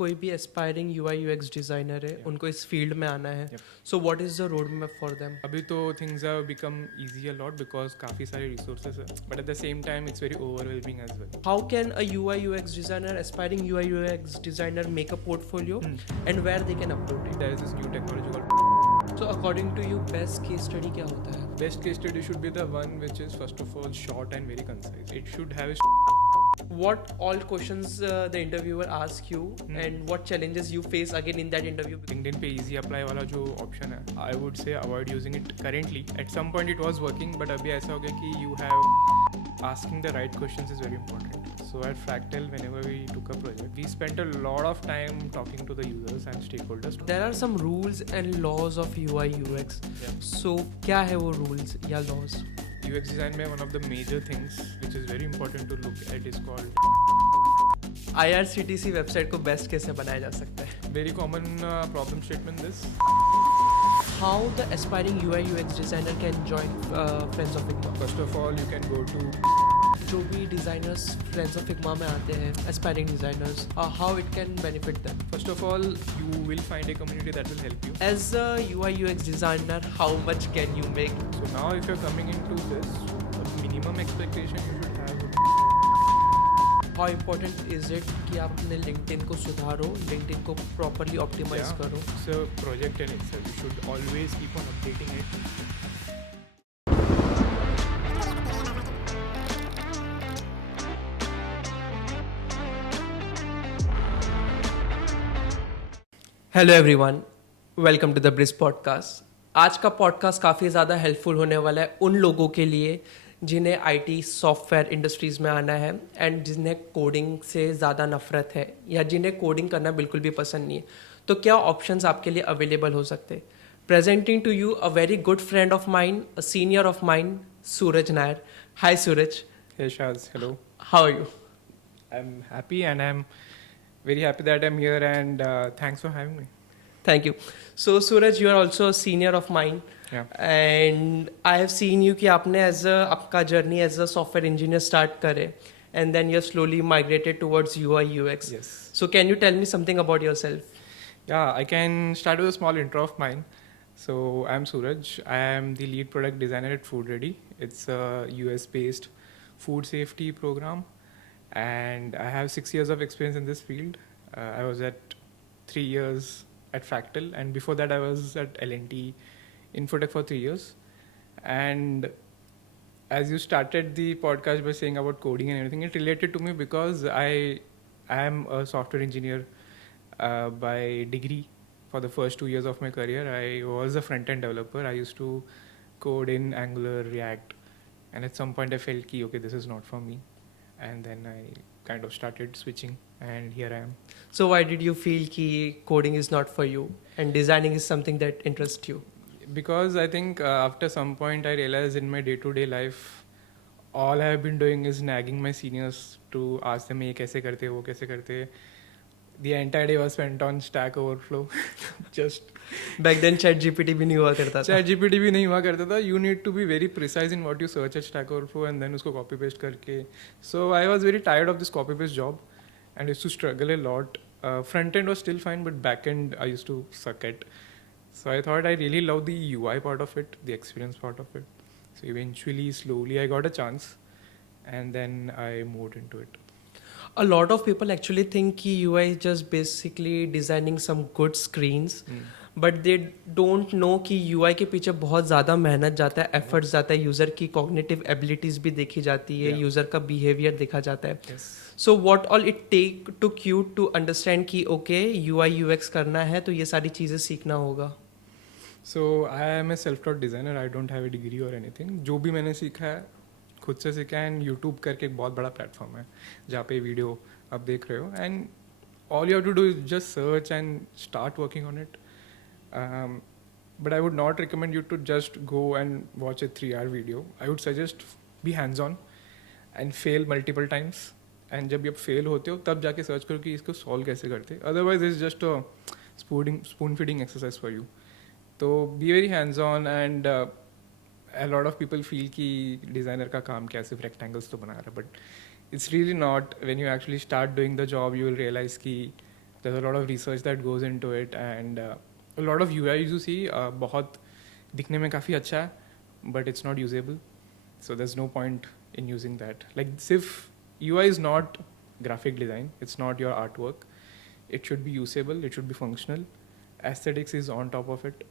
कोई भी aspiring UI UX designer है, उनको इस फील्ड में आना है, so what is the road map for them? अभी तो things have become easy a lot because काफ़ी सारे रिसोर्सेज है, but at the same time it's very overwhelming as well. How can a UI UX designer, aspiring UI UX designer, make a portfolio and where they can upload it? There is this new technology called. So according to you, best case study क्या होता है? Best case study should be the one which is first of all short and very concise. It should have What all questions the interviewer asks you and what challenges you face again in that interview? LinkedIn पे easy apply वाला जो option है, I would say avoid using it currently. At some point it was working, but अभी ऐसा हो गया कि you have asking the right questions is very important. So at Fractal, whenever we took a project, we spent a lot of time talking to the users and stakeholders. There are some rules and laws of UI UX. So क्या है वो rules या laws? UX design में one of the major things which is very important to look at is called IRCTC website को best कैसे बनाया जा सकता है? very common problem statement this. How the aspiring UI UX designer can join Friends of Figma? First of all, you can go to जो भी designers Friends of Figma में आते हैं, aspiring designers, how it can benefit them? First of all, you will find a community that will help you. As a UI UX designer, how much can you make? So now if you're coming into this, the minimum expectation you should have. How important is it कि आप अपने LinkedIn को सुधारो, LinkedIn को properly optimize करो? It's a project in itself. You should always keep on updating it. Hello everyone, welcome to the brisk podcast. आज का podcast काफ़ी ज़्यादा हेल्पफुल होने वाला है उन लोगों के लिए जिन्हें आईटी सॉफ्टवेयर इंडस्ट्रीज़ में आना है एंड जिन्हें कोडिंग से ज़्यादा नफरत है या जिन्हें कोडिंग करना बिल्कुल भी पसंद नहीं है. तो क्या ऑप्शंस आपके लिए अवेलेबल हो सकते हैं? Presenting to you a very good friend of mine, a senior of mine, Suraj Nair. Hi Suraj. Hey Shaz, hello. How are you? I'm happy and I'm very happy that I'm here and thanks for having me. Thank you. So Suraj, you are also a senior of mine. Yeah. And I have seen you कि आपने आपका journey as a software engineer start करे and then you slowly migrated towards UI UX. Yes. So can you tell me something about yourself? Yeah, I can start with a small intro of mine. So I'm Sooraj. I am the lead product designer at Food Ready. It's a US-based food safety program, and I have 6 years of experience in this field. I was at 3 years at Fractal, and before that I was at L&T Infotech for 3 years. And as you started the podcast by saying about coding and everything, it related to me because I am a software engineer by degree. For the first 2 years of my career, I was a front-end developer. I used to code in Angular, React, and at some point I felt ki, okay, this is not for me. And then I kind of started switching, and here I am. So why did you feel कि coding is not for you and designing is something that interests you? Because I think after some point I realized in my day-to-day life, all I have been doing is nagging my seniors to ask them ये कैसे करते वो कैसे करते. The entire day was spent on Stack Overflow. Just Back then ChatGPT भी नहीं हुआ करता था. ChatGPT भी नहीं हुआ करता था. You need to be very precise in what you search at Stack Overflow and then उसको copy paste करके. So I was very tired of this copy paste job and I used to struggle a lot. Front end was still fine, but back end I used to suck at. So I thought I really love the UI part of it, the experience part of it. So eventually, slowly, I got a chance, and then I moved into it. A lot of people actually think कि UI is just basically designing some good screens, but they don't know कि UI के पीछे बहुत ज़्यादा मेहनत जाता है, efforts जाता है, user की cognitive abilities भी देखी जाती है, user का behavior देखा जाता है. Yes. So what all it took you to understand कि okay UI UX करना है तो ये सारी चीज़ें सीखना होगा. So I am a self-taught designer. I don't have a degree or anything. जो भी मैंने सीखा है खुद से सीखा है. एंड यूट्यूब करके एक बहुत बड़ा प्लेटफॉर्म है जहाँ पे वीडियो आप देख रहे हो and all you have to do is just search and start working on it. But I would not recommend you to just go and watch a 3-hour video. I would suggest be hands on and fail multiple times. And जब आप fail होते हो तब जाके search करो कि इसको solve कैसे करते. Otherwise is just a spoon feeding exercise for you. तो be very hands on and a lot of people feel कि designer का काम क्या सिर्फ rectangles तो बना रहा है, but it's really not. When you actually start doing the job, you will realize कि there's a lot of research that goes into it, and a lot of UI you see बहुत दिखने में काफ़ी अच्छा है, but it's not usable. So there's no point in using that. Like SIF UI is not graphic design. It's not your artwork. It should be usable. It should be functional. Aesthetics is on top of it.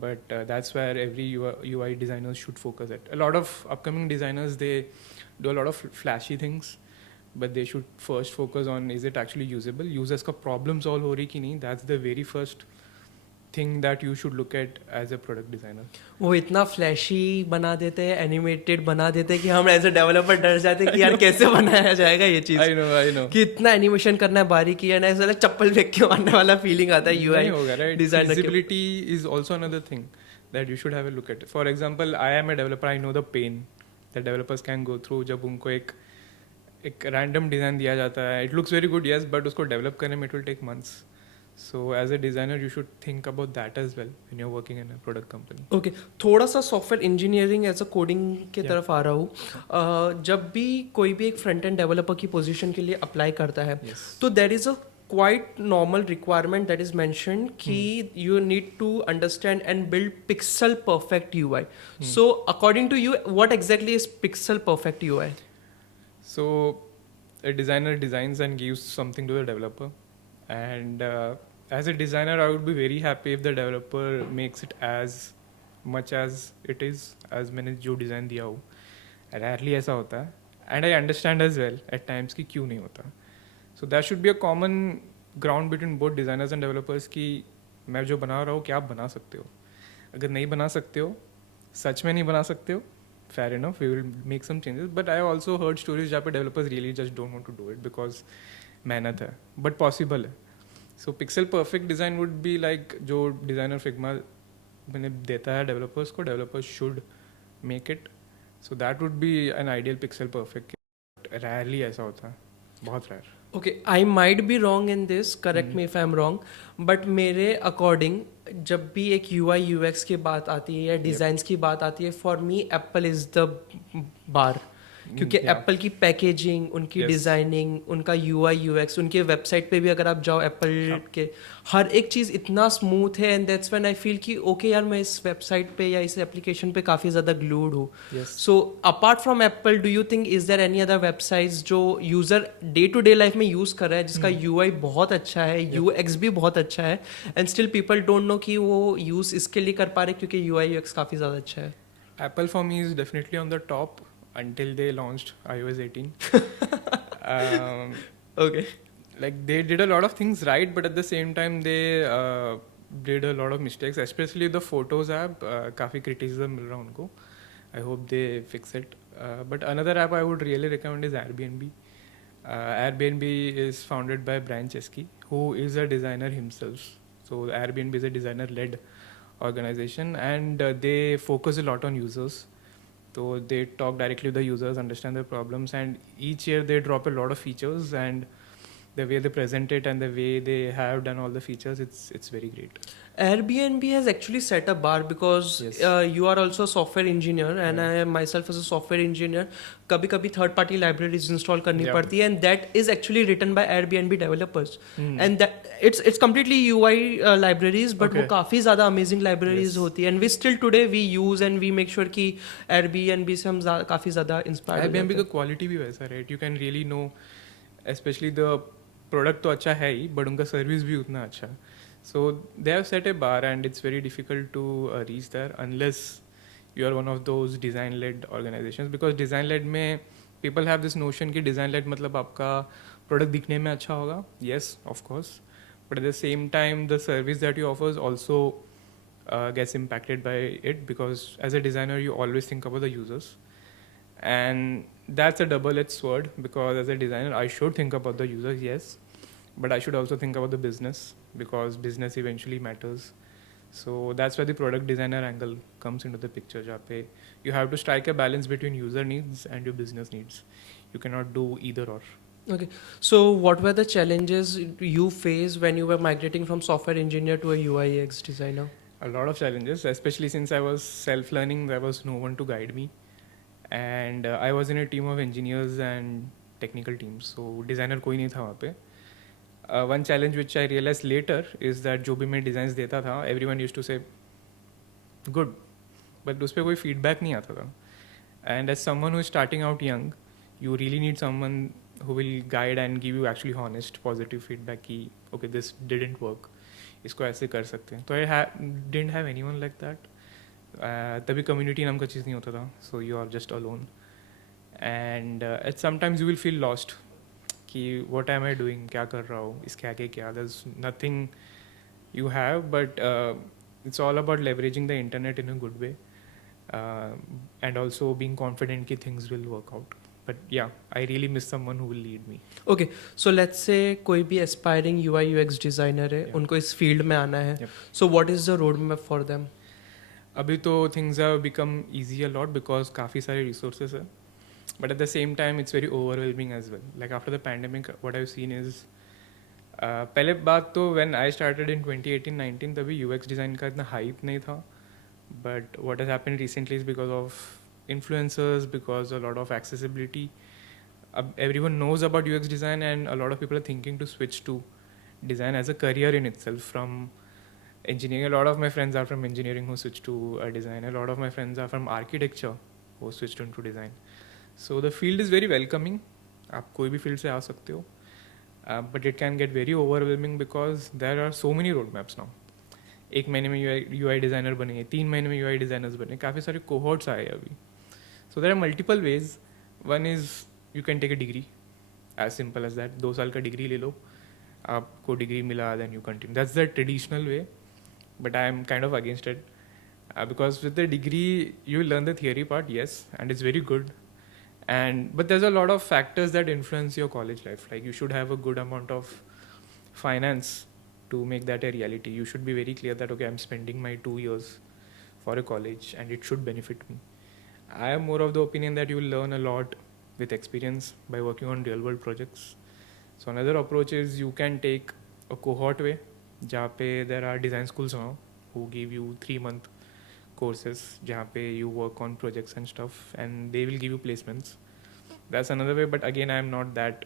But that's where every UI designer should focus at. A lot of upcoming designers, they do a lot of flashy things, but they should first focus on, is it actually usable? Users का problem solve हो रही कि नहीं? That's the very first thing that you should look at as a product designer. वो इतना flashy बना देते हैं, एनिमेटेड बना देते हैं कि हम एज ए डेवलपर डर जाते हैं कि यार कैसे बनाया जाएगा ये चीज. I know. कि इतना एनिमेशन करना है बारीकी है ना, ऐसा लग चप्पल फेंक के मारने वाला फीलिंग आता है UI designer. Visibility is also another thing that you should have a look at. For example, I am a developer. I know the pain that developers can go through जब उनको एक random design दिया जाता है. It looks very good, yes, but उसको develop करने में it will take months. So as a designer, you should think about that as well when you're working in a product company. Okay थोड़ा सा software engineering as a coding के तरफ आ रहा हूँ. जब भी कोई भी एक फ्रंट एंड डेवलपर की पोजीशन के लिए अप्लाई करता है, तो there is a quite normal requirement that is mentioned कि you need to understand and build pixel perfect UI. So according to you, what exactly is pixel perfect UI? So a designer designs and gives something to the developer, and as a designer I would be very happy if the developer makes it as much as it is as मैंने जो design दिया हो. Rarely ऐसा होता है, and I understand as well at times कि क्यों नहीं होता. So there should be a common ground between both designers and developers कि मैं जो बना रहा हूँ क्या आप बना सकते हो. अगर नहीं बना सकते हो, सच में नहीं बना सकते हो, fair enough, we will make some changes. But I also heard stories जहाँ पे developers really just don't want to do it because मेहनत है, but possible है. So pixel perfect design would be like जो designer Figma मैंने देता है developers को, developers should make it. So that would be an ideal pixel perfect. Rarely ऐसा होता है, बहुत rare. Okay I might be wrong in this, correct me if I am wrong, but मेरे according जब भी एक UI UX की बात आती है या डिज़ाइंस की बात आती है, for me Apple is the bar. क्योंकि एप्पल की पैकेजिंग, उनकी डिज़ाइनिंग, उनका UI UX, उनके वेबसाइट पे भी अगर आप जाओ एप्पल के, हर एक चीज़ इतना स्मूथ है. And that's when I feel कि ओके यार मैं इस वेबसाइट पे या इस एप्लीकेशन पे काफ़ी ज़्यादा ग्लूड हूँ. So apart from Apple, do you think is there any other websites जो user day to day life में यूज़ कर रहा है, जिसका UI बहुत अच्छा है, UX भी बहुत अच्छा है, and still people don't know कि वो यूज़ इसके लिए कर पा रहे क्योंकि UI UX काफ़ी ज़्यादा अच्छा है? Apple for me is definitely on the top until they launched iOS 18. Okay. Like they did a lot of things right, but at the same time they did a lot of mistakes, especially the Photos app. काफ़ी criticism मिल रहा उनको. I hope they fix it. But another app I would really recommend is Airbnb. Airbnb is founded by Brian Chesky, who is a designer himself. So Airbnb is a designer-led organization, and they focus a lot on users. So they talk directly with the users, understand their problems, and each year they drop a lot of features, and the way they present it and the way they have done all the features, it's very great. Airbnb has actually set a bar because you are also a software engineer and I myself as a software engineer, कभी कभी third party libraries install करनी पड़ती है, and that is actually written by Airbnb developers. And that it's completely UI libraries, but वो काफ़ी ज़्यादा amazing libraries होती है, and we still today we use and we make sure कि Airbnb से हम काफ़ी ज़्यादा inspired. Airbnb का quality भी वैसा है, right? You can really know, especially the product तो अच्छा है ही, but उनका service भी उतना अच्छा है. So they have set a bar, and it's very difficult to reach there unless you are one of those design-led organizations. Because design-led में people have this notion कि design-led मतलब आपका product दिखने में अच्छा होगा. Yes, of course. But at the same time, the service that you offers also gets impacted by it, because as a designer, you always think about the users. And that's a double-edged sword, because as a designer, I should think about the users, yes. But I should also think about the business, because business eventually matters. So that's where the product designer angle comes into the picture. जहाँ पे you have to strike a balance between user needs and your business needs. You cannot do either or. Okay. So what were the challenges you faced when you were migrating from software engineer to a UI UX designer? A lot of challenges, especially since I was self-learning. There was no one to guide me. And I was in a team of engineers and technical teams. So designer कोई नहीं था वहाँ पे. One challenge which I realized later is that जो भी मैं designs देता था, everyone used to say good, but उस पर कोई feedback नहीं आता था. And as someone who is starting out young, you really need someone who will guide and give you actually honest, positive feedback कि okay, this didn't work, इसको ऐसे कर सकते हैं. तो I didn't have anyone like that. तभी community नाम का चीज़ नहीं होता था, so you are just alone. And at sometimes you will feel lost कि what am I doing, क्या कर रहा हूँ, इसके आगे क्या. There's nothing you have, but it's all about leveraging the internet in a good way. And also being confident कि things will work out. But yeah, I really miss someone who will lead me. Okay, so let's say कोई भी aspiring UI UX designer है, Yeah. उनको इस field में आना है. Yep. So what is the roadmap for them? अभी तो things have become easy a lot because काफ़ी सारे resources है. But at the same time, it's very overwhelming as well. Like after the pandemic, what I've seen is पहले बात तो when I started in 2018-19 तभी UX design का इतना hype नहीं था. But what has happened recently is because of influencers, because a lot of accessibility. Everyone knows about UX design, and a lot of people are thinking to switch to design as a career in itself from engineering. A lot of my friends are from engineering who switched to design. A lot of my friends are from architecture who switched into design. So the field is very welcoming. आप कोई भी field से आ सकते हो. But it can get very overwhelming because there are so many roadmaps now. एक महीने में UI designer बने, 3 महीने में UI डिज़ाइनर्स बने, काफ़ी सारे कोहॉर्ट्स आए अभी. So there are multiple ways. One is you can take a degree, as simple as that. 2 साल का डिग्री ले लो, आपको डिग्री मिला, then you continue. That's the traditional way, but I am kind of against it because with the degree you learn the theory part, yes, and it's very good. But there's a lot of factors that influence your college life. Like you should have a good amount of finance to make that a reality. You should be very clear that okay, I'm spending my 2 years for a college and it should benefit me. I am more of the opinion that you will learn a lot with experience by working on real world projects. So another approach is you can take a cohort way, जहाँ पे there are design schools now who give you 3-month courses जहाँ पे you work on projects and stuff and they will give you placements. That's another way, but again I am not that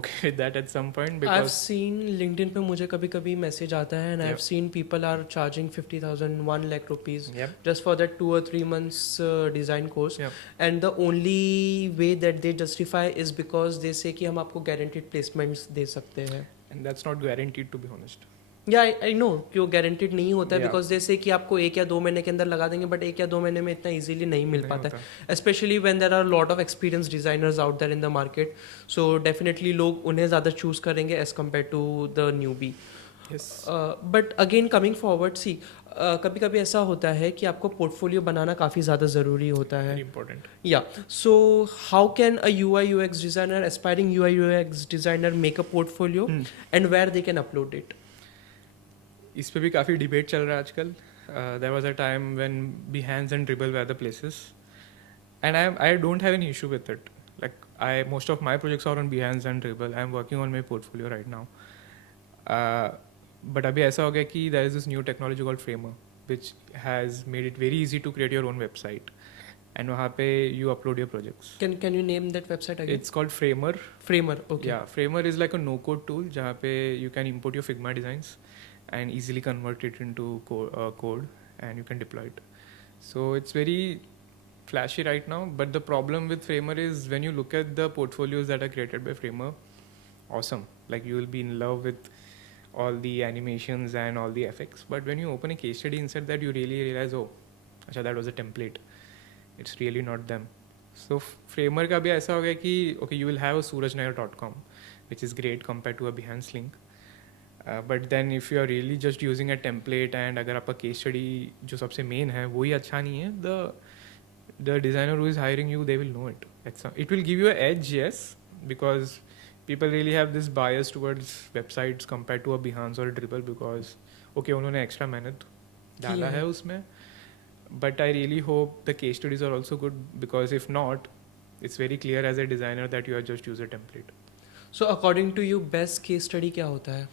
okay with that at some point because I've seen LinkedIn पे मुझे कभी कभी message आता है and I've Yep. seen people are charging 50,000, 1 lakh rupees Yep. just for that 2 or 3 months design course. Yep. And the only way that they justify is because they say कि हम आपको guaranteed placements दे सकते हैं. and that's not guaranteed, to be honest. या I know कि वो guaranteed नहीं होता है Yeah. बिकॉज जैसे कि आपको 1 या 2 महीने के अंदर लगा देंगे बट 1 या 2 महीने में इतना इजीली नहीं मिल नहीं पाता होता. है specially when there are lot of experience designers out there in the market so definitely लोग उन्हें ज़्यादा चूज करेंगे as compared to the newbie. Yes. But again coming forward see कभी कभी ऐसा होता है कि आपको पोर्टफोलियो बनाना काफ़ी ज़्यादा ज़रूरी होता है. Very important. या so how can a UI UX designer aspiring UI UX designer make a portfolio and where they can upload it? इस पे भी काफ़ी डिबेट चल रहा है आजकल. There was a time when Behance and Dribble were the places, and I don't have any issue with it. Like most of my projects are on Behance and Dribble. I'm working on my portfolio right now. But अभी ऐसा हो गया कि there is this new technology called Framer, which has made it very easy to create your own website. And वहाँ पे you upload your projects. Can you name that website again? It's called Framer. Framer. Okay. Yeah, Framer is like a no-code tool जहाँ पे you can import your Figma designs and easily convert it into code and you can deploy it. So it's very flashy right now, but the problem with Framer is when you look at the portfolios that are created by Framer, awesome. Like you will be in love with all the animations and all the effects, but when you open a case study inside that, you really realize, oh, अच्छा, that was a template. It's really not them. So Framer का भी ऐसा हो गया कि okay, you will have a soorajnair.com, which is great compared to a Behance link. But then if you are really just using a template and अगर आपका case study जो सबसे main है वही अच्छा नहीं है, the designer who is hiring you, they will know it. It will give you an edge, yes, because people really have this bias towards websites compared to a Behance or a Dribble because okay, उन्होंने extra मेहनत डाला है उसमें. But I really hope the case studies are also good because if not, it's very clear as a designer that you are just use a template. So according to you, best case study क्या होता है?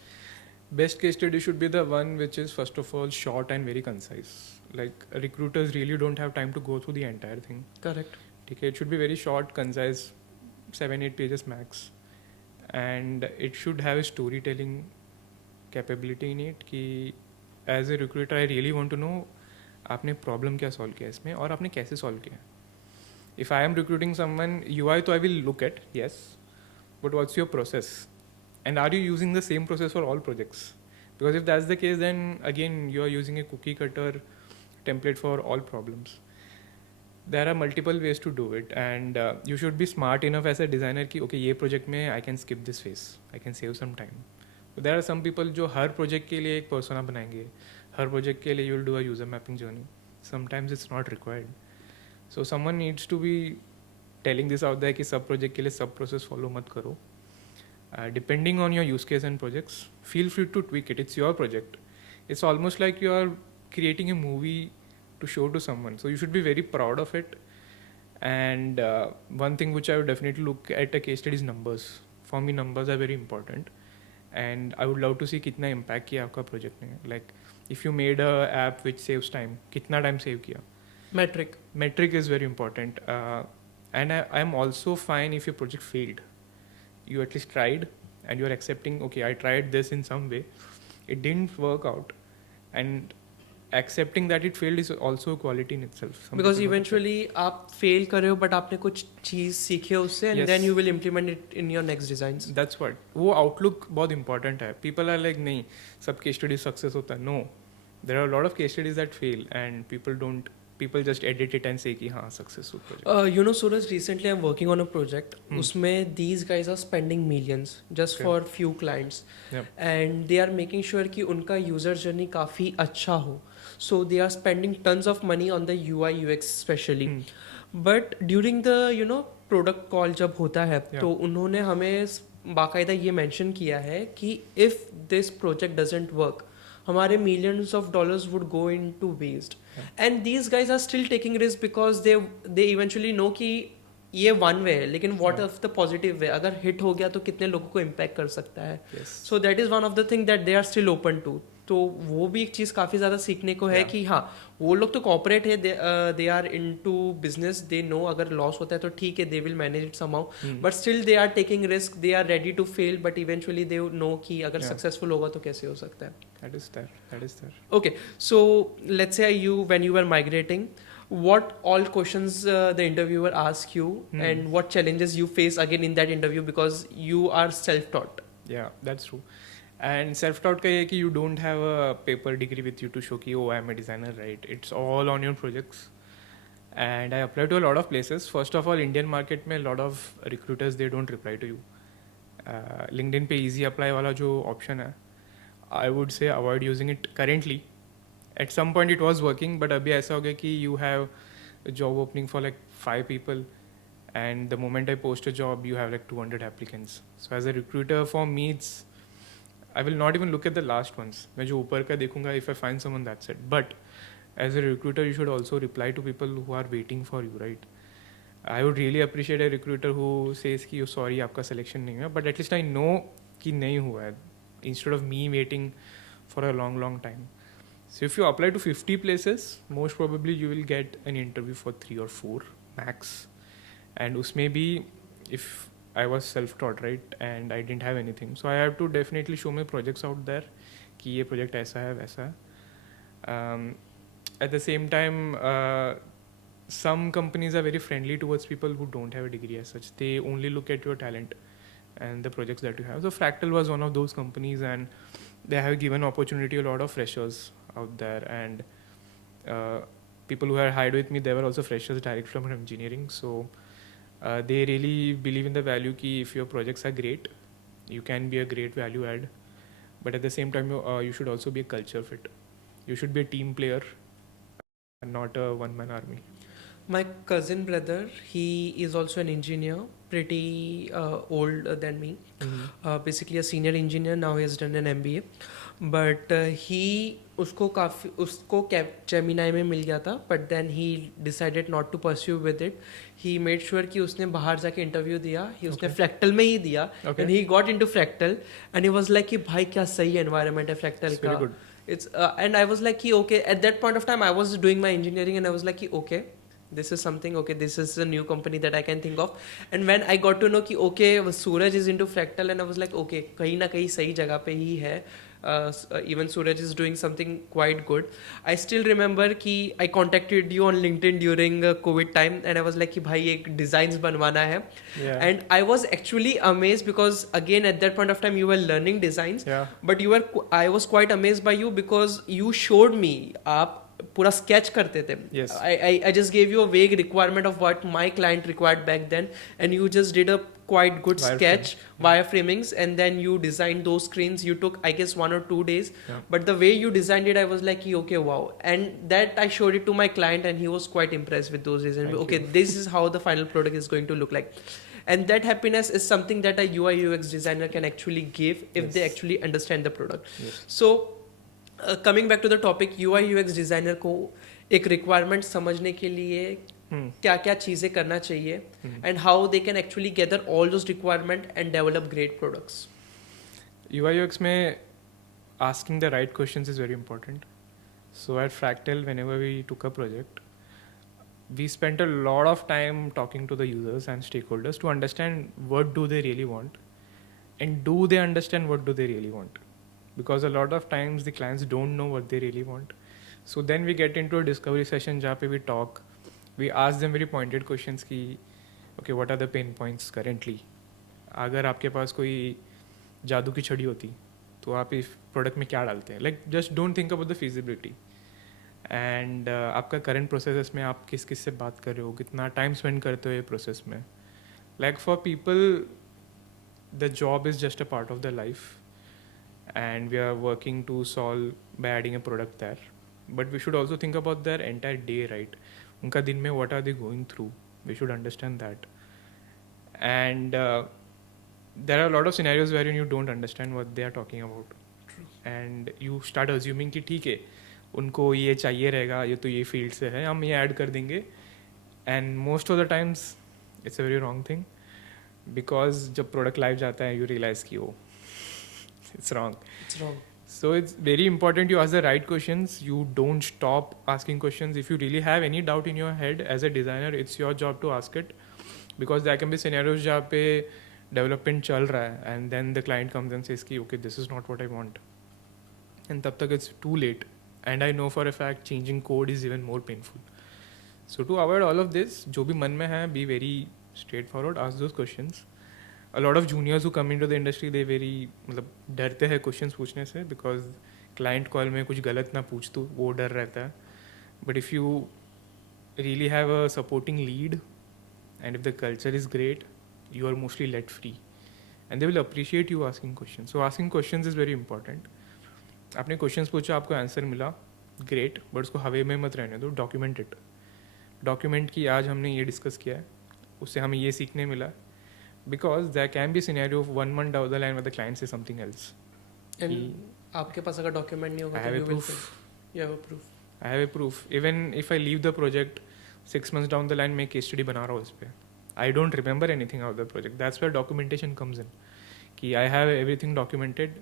Best case study should be the one which is first of all short and very concise. Like recruiters really don't have time to go through the entire thing. Correct. Okay, it should be very short, concise, 7-8 pages max. and it should have a storytelling capability in it कि as a recruiter I really want to know आपने problem क्या solve किया इसमें और आपने कैसे solve किया. If I am recruiting someone, UI तो I will look at, yes, but what's your process? And are you using the same process for all projects? Because if that's the case, then again you are using a cookie cutter template for all problems. There are multiple ways to do it, and you should be smart enough as a designer कि okay ये project में I can skip this phase, I can save some time. But there are some people जो हर project के लिए एक persona बनाएंगे, हर project के लिए you will do a user mapping journey. Sometimes it's not required. So someone needs to be telling this out there कि सब project के लिए सब process follow मत करो. Depending on your use case and projects, feel free to tweak it. It's your project. It's almost like you are creating a movie to show to someone. So you should be very proud of it. And one thing which I would definitely look at a case study is numbers. For me, numbers are very important. And I would love to see कितना impact किया आपका project ने. Like if you made a app which saves time, कितना time save किया? Metric is very important. And I am also fine if your project failed. You at least tried and you're accepting, okay, I tried this in some way. It didn't work out. And accepting that it failed is also a quality in itself. Some Because people eventually आप fail कर रहे हो but आपने कुछ चीज़ सीखी है उससे and Yes. then you will implement it in your next designs. That's what. वो outlook बहुत important है. People are like नहीं सब case studies success होता है. No, there are a lot of case studies that fail and people just edit it and say कि हाँ successful project. You know, Sooraj, recently I'm working on a project. उसमें these guys are spending millions just Okay. for few clients. Yep. And they are making sure कि उनका user journey काफ़ी अच्छा हो. So they are spending tons of money on the UI UX especially. But during the product call जब होता है Yeah. तो उन्होंने हमें बाकायदा ये mention किया है कि if this project doesn't work हमारे millions of dollars would go into waste. And these guys are still taking risk because they eventually know कि ये one way है लेकिन what of the positive way अगर hit हो गया तो कितने लोगों को impact कर सकता है. Yes. So that is one of the thing that they are still open to. तो वो भी एक चीज़ काफ़ी ज़्यादा सीखने को है कि हाँ वो लोग तो कॉपरेट है they are into business they know अगर लॉस होता है तो ठीक है they will manage it somehow but still they are taking risk they are ready to fail but eventually they know कि अगर सक्सेसफुल होगा तो कैसे हो सकता है. That is there. Okay, so let's say when you were migrating, what all questions the interviewer asked you and what challenges you face again in that interview because you are self-taught. Yeah, that's true. And self-taught का ये कि you don't have a paper degree with you to show कि oh I'm a designer, right? It's all on your projects. And I applied to a lot of places. First of all, Indian market में a lot of recruiters they don't reply to you. LinkedIn पे easy apply वाला जो option है, I would say avoid using it currently. At some point it was working, but अभी ऐसा हो गया कि you have a job opening for like 5 people, and the moment I post a job, you have like 200 applicants. So as a recruiter, for me, I will not even look at the last ones. मैं जो ऊपर का देखूंगा, if I find someone, that's it. But as a recruiter, you should also reply to people who are waiting for you, right? I would really appreciate a recruiter who says कि oh sorry आपका selection नहीं हुआ, but at least I know कि नहीं हुआ है, instead of me waiting for a long time. So if you apply to 50 places, most probably you will get an interview for 3 or 4 max. And usme bhi, if I was self-taught, right, and I didn't have anything, so I have to definitely show my projects out there कि ये project ऐसा है वैसा है. At the same time, some companies are very friendly towards people who don't have a degree as such. They only look at your talent and the projects that you have. So Fractal was one of those companies, and they have given opportunity a lot of freshers out there, and people who had hired with me, they were also freshers direct from engineering. So they really believe in the value ki if your projects are great, you can be a great value add, but at the same time you should also be a culture fit. You should be a team player and not a one-man army. My cousin brother, he is also an engineer, pretty old than me. Basically a senior engineer. Now he has done an MBA. But उसको Gemini में मिल गया था. But then he decided not to pursue with it. He made sure कि उसने बाहर जाके interview दिया. उसने Fractal में ही दिया. Okay. And he got into Fractal. And he was like कि भाई क्या सही environment है Fractal It's का. very good. And I was like कि okay. At that point of time, I was doing my engineering and I was like कि okay. this is something, okay, this is a new company that I can think of. And when I got to know कि okay, Sooraj is into fractal, and I was like, okay, कहीं ना कहीं सही जगह पे ही है. Even Sooraj is doing something quite good. I still remember कि I contacted you on LinkedIn during COVID time, and I was like कि भाई एक designs बनवाना है. Yeah. And I was actually amazed because again at that point of time you were learning designs. Yeah. But I was quite amazed by you because you showed me आप पूरा sketch करते थे. Yes. I just gave you a vague requirement of what my client required back then, and you just did a quite good sketch, wireframings, and then you designed those screens. You took, I guess, 1 or 2 days. Yeah. But the way you designed it, I was like, okay, wow. And that I showed it to my client, and he was quite impressed with those designs. Thank Okay, you. this is how the final product is going to look like. And that happiness is something that a UI UX designer can actually give if they Yes. actually understand the product. Yes. So coming back to the topic, UI UX designer को एक requirement समझने के लिए क्या क्या चीज़ें करना चाहिए, and how they can actually gather all those requirement and develop great products. UI UX में asking the right questions is very important. So at Fractal, whenever we took a project, we spent a lot of time talking to the users and stakeholders to understand what do they really want, and do they understand what do they really want, because a lot of times the clients don't know what they really want. So then we get into a discovery session जहाँ पे we talk, we ask them very pointed questions कि okay, what are the pain points currently. अगर आपके पास कोई जादू की छड़ी होती तो आप इस प्रोडक्ट में क्या डालते हैं, like just don't think about the feasibility, and आपका करंट प्रोसेस में आप किस किस से बात कर रहे हो, कितना टाइम स्पेंड करते हो ये प्रोसेस में. Like for people the job is just a part of the life, and we are working to solve by adding a product there, but we should also think about their entire day, right? Unka din mein what are they going through, we should understand that. And there are a lot of scenarios wherein you don't understand what they are talking about. True. And you start assuming कि ठीक है उनको ये चाहिए रहेगा, ये तो ये फील्ड से है, हम ये ऐड कर देंगे, and most of the times it's a very wrong thing, because जब प्रोडक्ट लाइव जाता है you realize कि oh, it's wrong. It's wrong. So it's very important you ask the right questions. You don't stop asking questions. If you really have any doubt in your head as a designer, it's your job to ask it, because there can be scenarios जहाँ पे development चल रहा है and then the client comes and says कि okay, this is not what I want, and तब तक it's too late, and I know for a fact changing code is even more painful. So to avoid all of this, जो भी मन में है, be very straightforward, ask those questions. A lot of juniors who come into the industry, they very मतलब डरते हैं questions पूछने से, because client call में कुछ गलत ना पूछ तो वो डर रहता है. But if you really have a supporting lead and if the culture is great, you are mostly let free and they will appreciate you asking questions. So asking questions is very important. आपने questions पूछा, आपको answer मिला, great, but उसको हवे में मत रहने दो, document it. Document कि आज हमने ये discuss किया है, उससे हमें ये सीखने मिला, because there can be scenario of 1 month down the line where the client says something else. And आपके पास अगर डॉक्यूमेंट नहीं होगा I have तो a you will proof. fail. You have a proof. I have a proof. Even if I leave the project 6 months down the line, मैं case study बना रहा हूँ इस पे. I don't remember anything of the project. That's where documentation comes in. कि I have everything documented.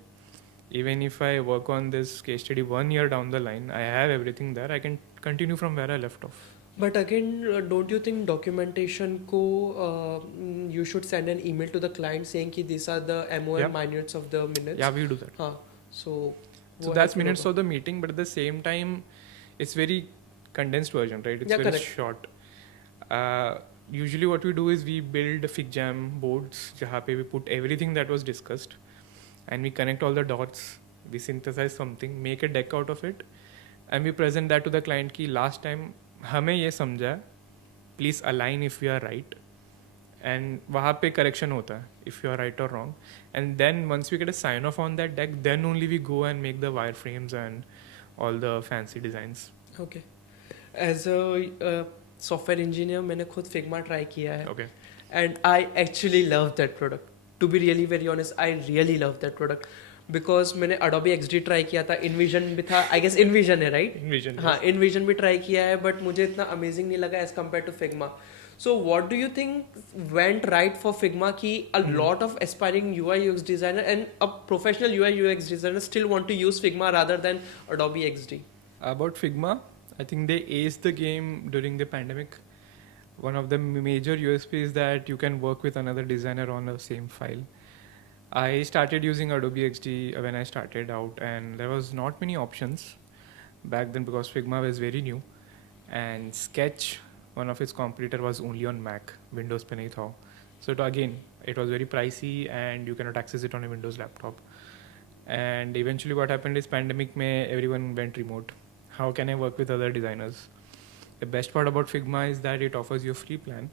Even if I work on this case study 1 year down the line, I have everything there. I can continue from where I left off. But again, don't you think documentation को you should send an email to the client saying कि these are the MOM Yeah. minutes of the minutes? Yeah, we do that. हाँ, so That's minutes of the meeting, but at the same time, it's very condensed version, right? It's Yeah, very correct. short. Usually what we do is we build FigJam boards जहाँ पे we put everything that was discussed and we connect all the dots, we synthesize something, make a deck out of it, and we present that to the client कि last time हमें ये समझा, please align if we are right, and वहाँ पे correction होता है if you are right or wrong, and then once we get a sign off on that deck, then only we go and make the wireframes and all the fancy designs. Okay. As a software engineer, मैंने खुद Figma try किया है. Okay. And I actually love that product. To be really very honest, I really love that product. Because मैंने Adobe XD try किया था, InVision भी था, I guess InVision है right? InVision. हाँ, InVision भी ट्राई किया है, but मुझे इतना अमेजिंग नहीं लगा as compared to Figma. So what do you think went right for Figma कि a lot of aspiring UI UX designer and a professional UI UX designer still want to use Figma rather than Adobe XD? About Figma, I think they aced the game during the pandemic. One of the major USP is that you can work with another designer on the same file. I started using Adobe XD when I started out, and there was not many options back then because Figma was very new, and Sketch, one of its competitor, was only on Mac. Windows पे नहीं था. So it was very pricey, and you cannot access it on a Windows laptop. And eventually, what happened is pandemic में everyone went remote. How can I work with other designers? The best part about Figma is that it offers you a free plan.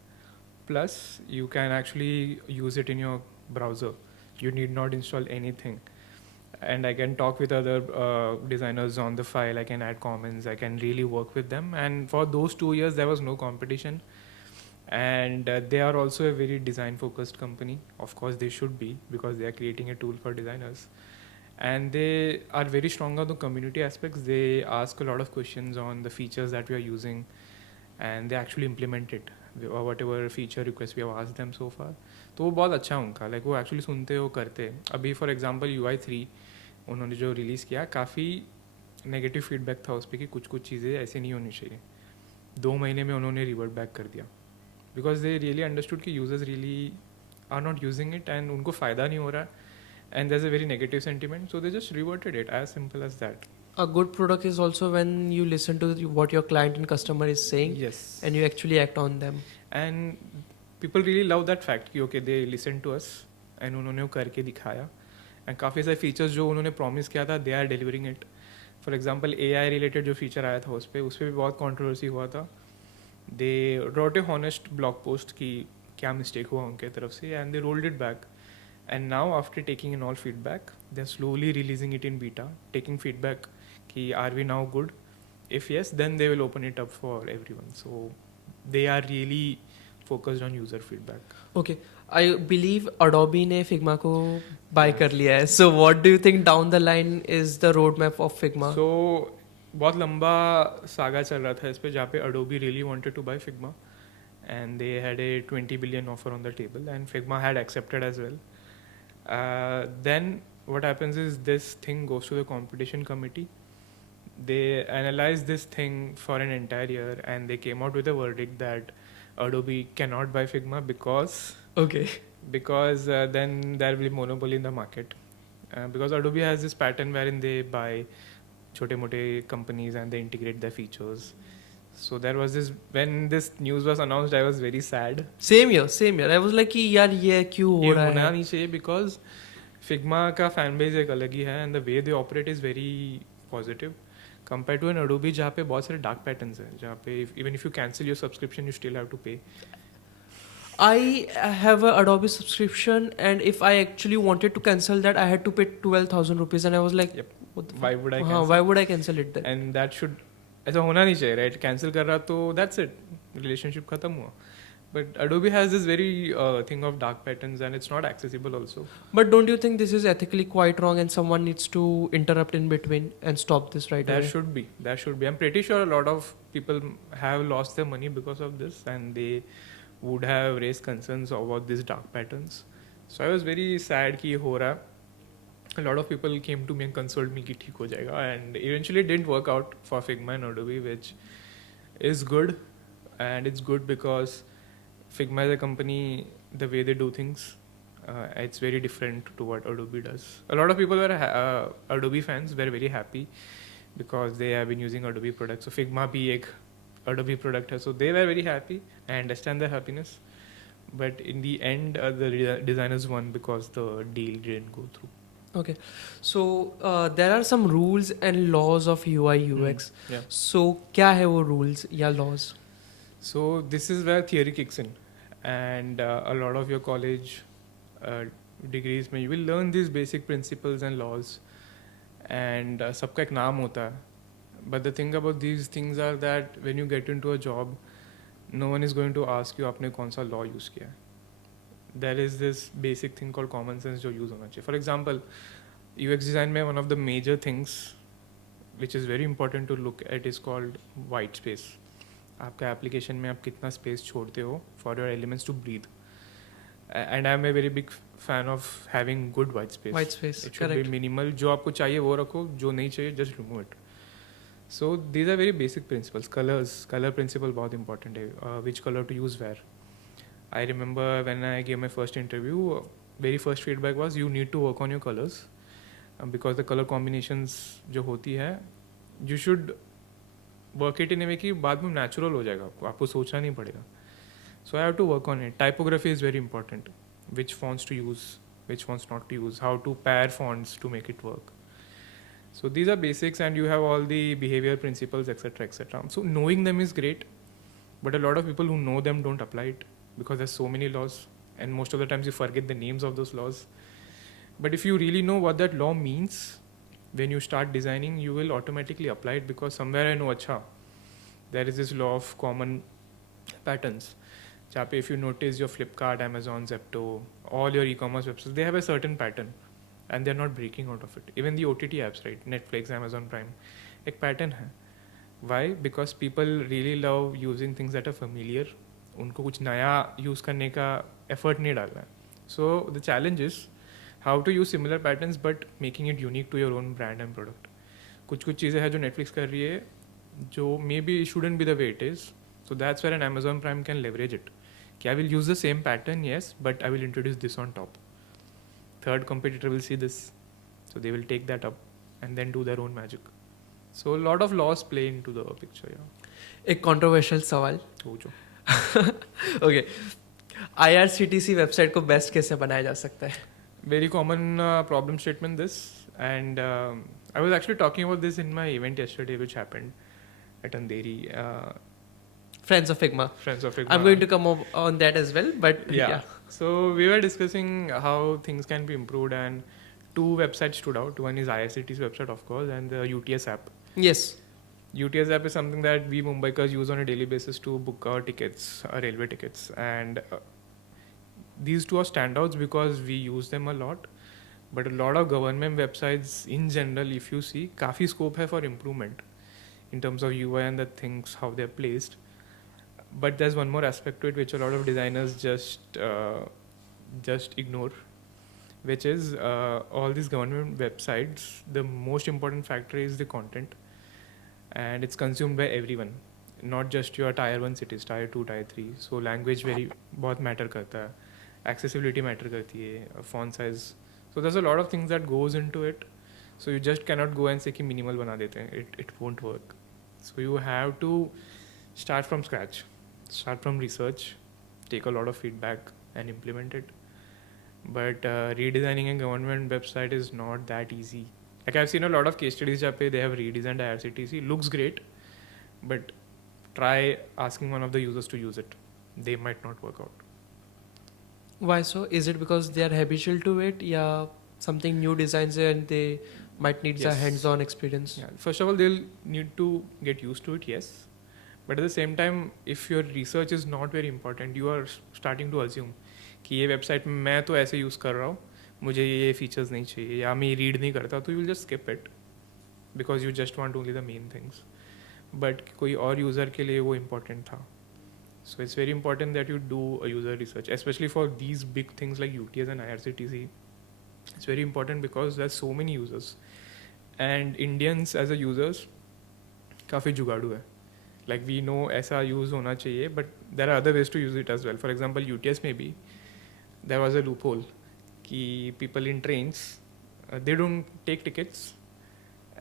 Plus, you can actually use it in your browser. You need not install anything. And I can talk with other designers on the file. I can add comments. I can really work with them. And for those 2 years, there was no competition. And they are also a very design focused company. Of course, they should be because they are creating a tool for designers. And they are very strong on the community aspects. They ask a lot of questions on the features that we are using, and they actually implement it, whatever feature request we have asked them so far. तो वो बहुत अच्छा उनका, like वो actually सुनते वो करते. अभी फॉर एग्जांपल UI3 उन्होंने जो रिलीज़ किया, काफ़ी नेगेटिव फीडबैक था उस पर कि कुछ कुछ चीज़ें ऐसे नहीं होनी चाहिए. 2 महीने में उन्होंने रिवर्ट बैक कर दिया बिकॉज दे रियली अंडरस्टूड कि users really are not using it and उनको फ़ायदा नहीं हो रहा. And there's a very negative sentiment, so they just reverted it. As simple as that. A good product is also when you listen to what your client and customer is saying. Yes. And you actually act on them. And people really love that fact कि okay they listened to us and उन्होंने वो करके दिखाया. And काफ़ी सारे features जो उन्होंने promise किया था, they are delivering it. For example, AI related जो feature आया था उस पर भी बहुत controversy हुआ था. They wrote a honest blog post कि क्या mistake हुआ उनके तरफ से, and they rolled it back. And now after taking in all feedback, they're slowly releasing it in beta, taking feedback ki are we now good? If yes, then they will open it up for everyone. So they are really focused on user feedback. Okay, I believe Adobe ने Figma को buy कर लिया है. So what do you think down the line is the roadmap of Figma? So बहुत लंबा saga चल रहा था इस पे जहाँ पे Adobe really wanted to buy Figma, and they had a 20 billion offer on the table, and Figma had accepted as well. Then what happens is this thing goes to the competition committee. They analyzed this thing for an entire year, and they came out with a verdict that Adobe cannot buy Figma because then there will be monopoly in the market. Because Adobe has this pattern wherein they buy छोटे मोटे companies and they integrate their features. So there was this, when this news was announced, I was very sad. Same here. I was like कि यार ये क्यों हो रहा है? ये होना नहीं चाहिए because Figma का fan base एक अलग ही है, and the way they operate is very positive compared to an Adobe जहाँ पे बहुत सारे dark patterns हैं, जहाँ पे even if you cancel your subscription, you still have to pay. I have a Adobe subscription, and if I actually wanted to cancel that, I had to pay 12,000 rupees, and I was like, Yep. what the Why would I हाँ, cancel? why would I cancel it then? And that should ऐसा होना नहीं चाहिए, right? Cancel कर रहा तो that's it, relationship खत्म हुआ. But Adobe has this very thing of dark patterns, and it's not accessible also. But don't you think this is ethically quite wrong, and someone needs to interrupt in between and stop this right away? There should be. I'm pretty sure a lot of people have lost their money because of this, and they would have raised concerns about these dark patterns. So I was very sad कि हो रहा. A lot of people came to me and consoled me कि ठीक हो जाएगा, and eventually it didn't work out for Figma and Adobe, which is good. And it's good because Figma is a company, the way they do things, it's very different to what Adobe does. A lot of people were Adobe fans, were very happy because they have been using Adobe products. So Figma भी एक Adobe product है, so they were very happy. I understand their happiness, but in the end, the designers won because the deal didn't go through. Okay, so there are some rules and laws of UI UX. Yeah. So क्या है वो rules या laws? So this is where theory kicks in, and a lot of your college degrees में you will learn these basic principles and laws, and सबका एक नाम होता है. But the thing about these things are that when you get into a job, no one is going to ask you आपने कौन सा law use किया है. There is this basic thing called common sense जो use होना चाहिए. For example, UX design में one of the major things which is very important to look at is called white space. आपका application में आप कितना space छोड़ते हो for your elements to breathe. And I'm a very big fan of having good white space. White space, It should correct. be minimal. जो आपको चाहिए वो रखो, जो नहीं चाहिए just remove it. So these are very basic principles. Color principle बहुत important है. Which color to use where. I remember when I gave my first interview, very first feedback was you need to work on your colors because the color combinations जो होती है, you should work it in a way कि बाद में natural हो जाएगा आपको सोचना नहीं पड़ेगा. So I have to work on it. Typography is very important. Which fonts to use, which fonts not to use, how to pair fonts to make it work. So these are basics, and you have all the behavior principles, etc., etc. So knowing them is great, but a lot of people who know them don't apply it because there's so many laws, and most of the times you forget the names of those laws. But if you really know what that law means, when you start designing, you will automatically apply it because somewhere I know, acha, there is this law of common patterns. If you notice your Flipkart, Amazon, Zepto, all your e-commerce websites, they have a certain pattern and they're not breaking out of it. Even the OTT apps, right? Netflix, Amazon Prime, एक pattern है. Why? Because people really love using things that are familiar. उनको कुछ नया use करने का effort नहीं डालना है. So the challenge is how to use similar patterns but making it unique to your own brand and product. कुछ चीज़ें हैं जो Netflix कर रही है जो maybe shouldn't be the way it is. So that's where an Amazon Prime can leverage it. I will use the same pattern, yes, but I will introduce this on top. Third competitor will see this, so they will take that up and then do their own magic. So a lot of laws play into the picture. Yeah. एक controversial सवाल. Okay, IRCTC website को best कैसे बनाया जा सकता है? Very common problem statement this, and I was actually talking about this in my event yesterday, which happened at Andheri. Friends of Figma. I'm going to come on that as well, but yeah. So we were discussing how things can be improved, and two websites stood out. One is IRCTC website, of course, and the UTS app. Yes. UTS app is something that we Mumbaikars use on a daily basis to book our tickets, our railway tickets, and these two are standouts because we use them a lot. But a lot of government websites in general, if you see, काफी scope है for improvement in terms of UI and the things how they're placed. But there's one more aspect to it which a lot of designers just ignore, which is all these government websites, the most important factor is the content, and it's consumed by everyone, not just your tier 1 cities, tier 2, tier 3. So language बहुत matter करता है, accessibility matter करती है, font size. So there's a lot of things that goes into it. So you just cannot go and say कि minimal बना देते हैं. It won't work. So you have to start from scratch. Start from research, take a lot of feedback and implement it. But redesigning a government website is not that easy. Like I've seen a lot of case studies where they have redesigned IRCTC. Looks great, but try asking one of the users to use it. They might not work out. Why so? Is it because they are habitual to it? Yeah, something new designs and they might need a hands-on experience. Yeah. First of all, they'll need to get used to it, yes. But at the same time, if your research is not very important, you are starting to assume कि ये website में मैं तो ऐसे use कर रहा हूँ, मुझे ये features नहीं चाहिए या मैं read नहीं करता, तो you will just skip it because you just want only the main things. But कोई और user के लिए वो important था. So it's very important that you do a user research, especially for these big things like UTS and IRCTC. It's very important because there's so many users, and Indians as a users काफी जुगाड़ू है. Like we know ऐसा use होना चाहिए, but there are other ways to use it as well. For example, UTS maybe there was a loophole कि people in trains they don't take tickets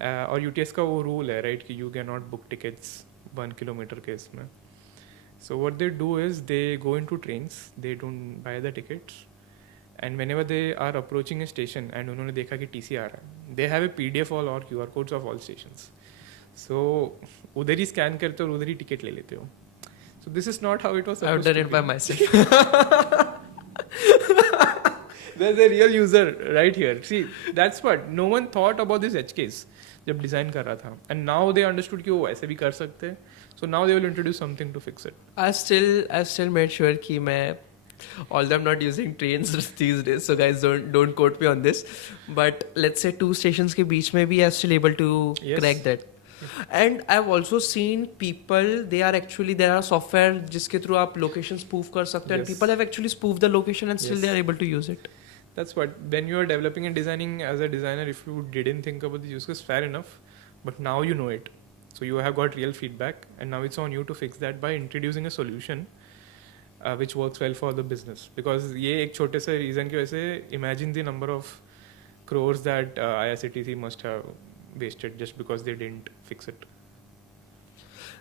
और UTS का वो rule है, right, कि you cannot book tickets 1 kilometer के इसमें. So what they do is they go into trains, they don't buy the tickets, and whenever they are approaching a station and उन्होंने देखा कि TC आ रहा है, they have a PDF all or QR codes of all stations. So उधर ही scan करते हो और उधर ही टिकट ले लेते हो. So this is not how it was supposed to be. I've done it by myself. There's a real user right here. See, that's what no one thought about this edge case जब design कर रहा था, and now they understood कि वो ऐसे भी कर सकते हैं. So now they will introduce something to fix it. I still made sure कि मैं, although I'm not using trains these days, so guys don't quote me on this, but let's say 2 stations के बीच में भी I'm still able to crack that. And I've also seen people, there are software जिसके through आप location spoof कर सकते हैं, and people have actually spoofed the location and still they are able to use it. That's what, when you are developing and designing as a designer, if you didn't think about the use case, fair enough, but now you know it. So you have got real feedback, and now it's on you to fix that by introducing a solution which works well for the business. Because ये एक छोटे से reason की वजह से imagine the number of crores that IRCTC must have wasted just because they didn't fix it.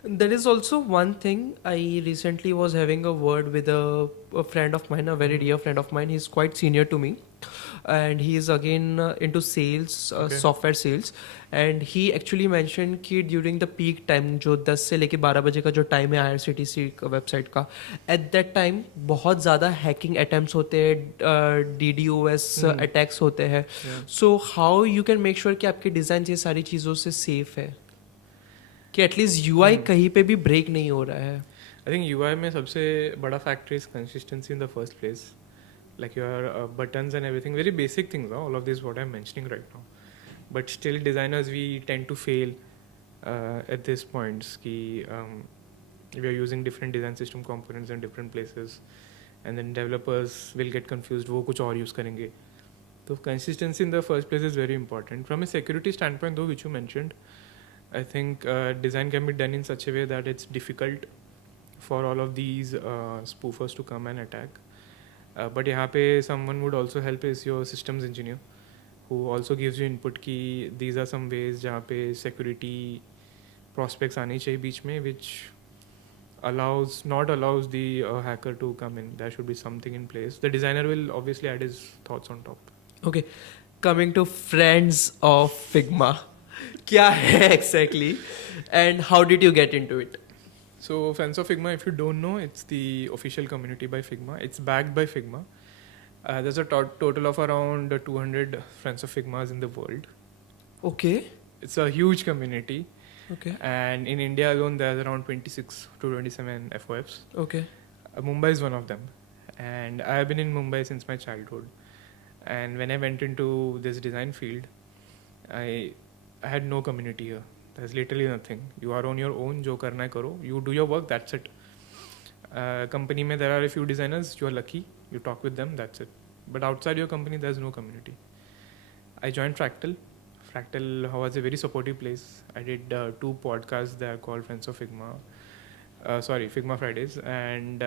There is also one thing. I recently was having a word with a friend of mine, a very dear friend of mine. He's quite senior to me, and he is again into sales, Okay. software sales. And he actually mentioned कि during the peak time, जो 10 से लेके 12 बजे का जो time है IRCTC website का, at that time बहुत ज़्यादा hacking attempts होते हैं, DDoS attacks होते हैं. Yeah. So how you can make sure कि आपके design ये सारी चीज़ों से safe है, कि एटलीस्ट UI कहीं पे भी ब्रेक नहीं हो रहा है. I think UI में सबसे बड़ा factor is consistency in the first place. Like your buttons and everything, very basic things, all of this what I'm mentioning right now. But still designers, we tend to fail at this points ki we are using different design system components in different places, and then developers will get confused, वो कुछ और use करेंगे. So consistency in the first place is very important. From a security standpoint though, which you mentioned, I think design can be done in such a way that it's difficult for all of these spoofers to come and attack. But यहाँ पे someone would also help is your systems engineer, who also gives you input कि these are some ways जहाँ पे security prospects आनी चाहिए बीच में, which not allows the hacker to come in. There should be something in place. The designer will obviously add his thoughts on top. Okay, coming to Friends of Figma, क्या है exactly, and how did you get into it? So Friends of Figma, if you don't know, it's the official community by Figma. It's backed by Figma. There's a total of around 200 Friends of Figmas in the world. Okay. It's a huge community. Okay. And in India alone, there's around 26 to 27 FOFs. Okay. Mumbai is one of them. And I have been in Mumbai since my childhood. And when I went into this design field, I had no community here. There's literally nothing. You are on your own. जो करना है करो. You do your work. That's it. Company में there are a few designers. You are lucky. You talk with them. That's it. But outside your company, there's no community. I joined Fractal. Fractal was a very supportive place. I did 2 podcasts there called Friends of Figma. Figma Fridays. And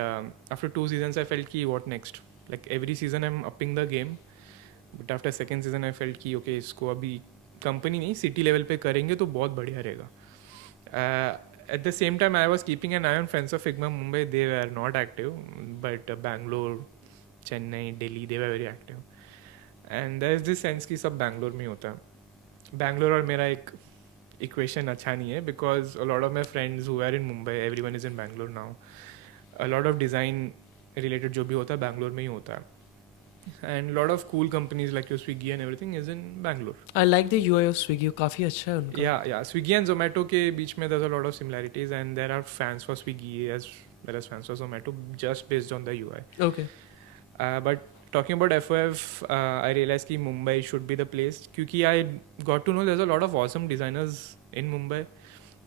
after 2 seasons, I felt ki what next? Like every season, I'm upping the game. But after second season, I felt ki okay, इसको अभी company नहीं city level पे करेंगे तो बहुत बढ़िया रहेगा. At the same time, I was keeping an eye on Friends of Figma Mumbai. They were not active, but Bangalore, Chennai, Delhi, they were very active. And there is this sense कि सब Bangalore में होता है. Bangalore और मेरा एक equation अच्छा नहीं है, because a lot of my friends who are in Mumbai, everyone is in Bangalore now. A lot of design related जो भी होता है Bangalore में ही होता है. And a lot of cool companies like your Swiggy and everything is in Bangalore. I like the UI of Swiggy. काफी अच्छा है उनका. Yeah. Swiggy and Zomato के बीच में there's a lot of similarities, and there are fans for Swiggy as well as fans for Zomato just based on the UI. Okay. But talking about FOF, I realized कि Mumbai should be the place, क्योंकि I got to know there's a lot of awesome designers in Mumbai,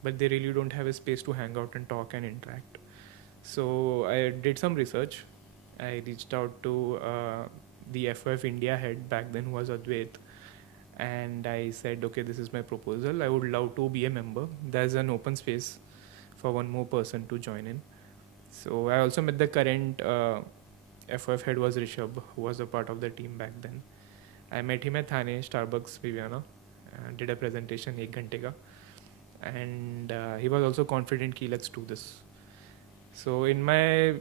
but they really don't have a space to hang out and talk and interact. So I did some research. I reached out to the FOF India head back then, who was Advait, and I said, okay, this is my proposal. I would love to be a member. There's an open space for one more person to join in. So I also met the current FOF head was Rishabh, who was a part of the team back then. I met him at Thane, Starbucks, Viviana, did a presentation 1 घंटे का, and he was also confident कि let's do this. So in my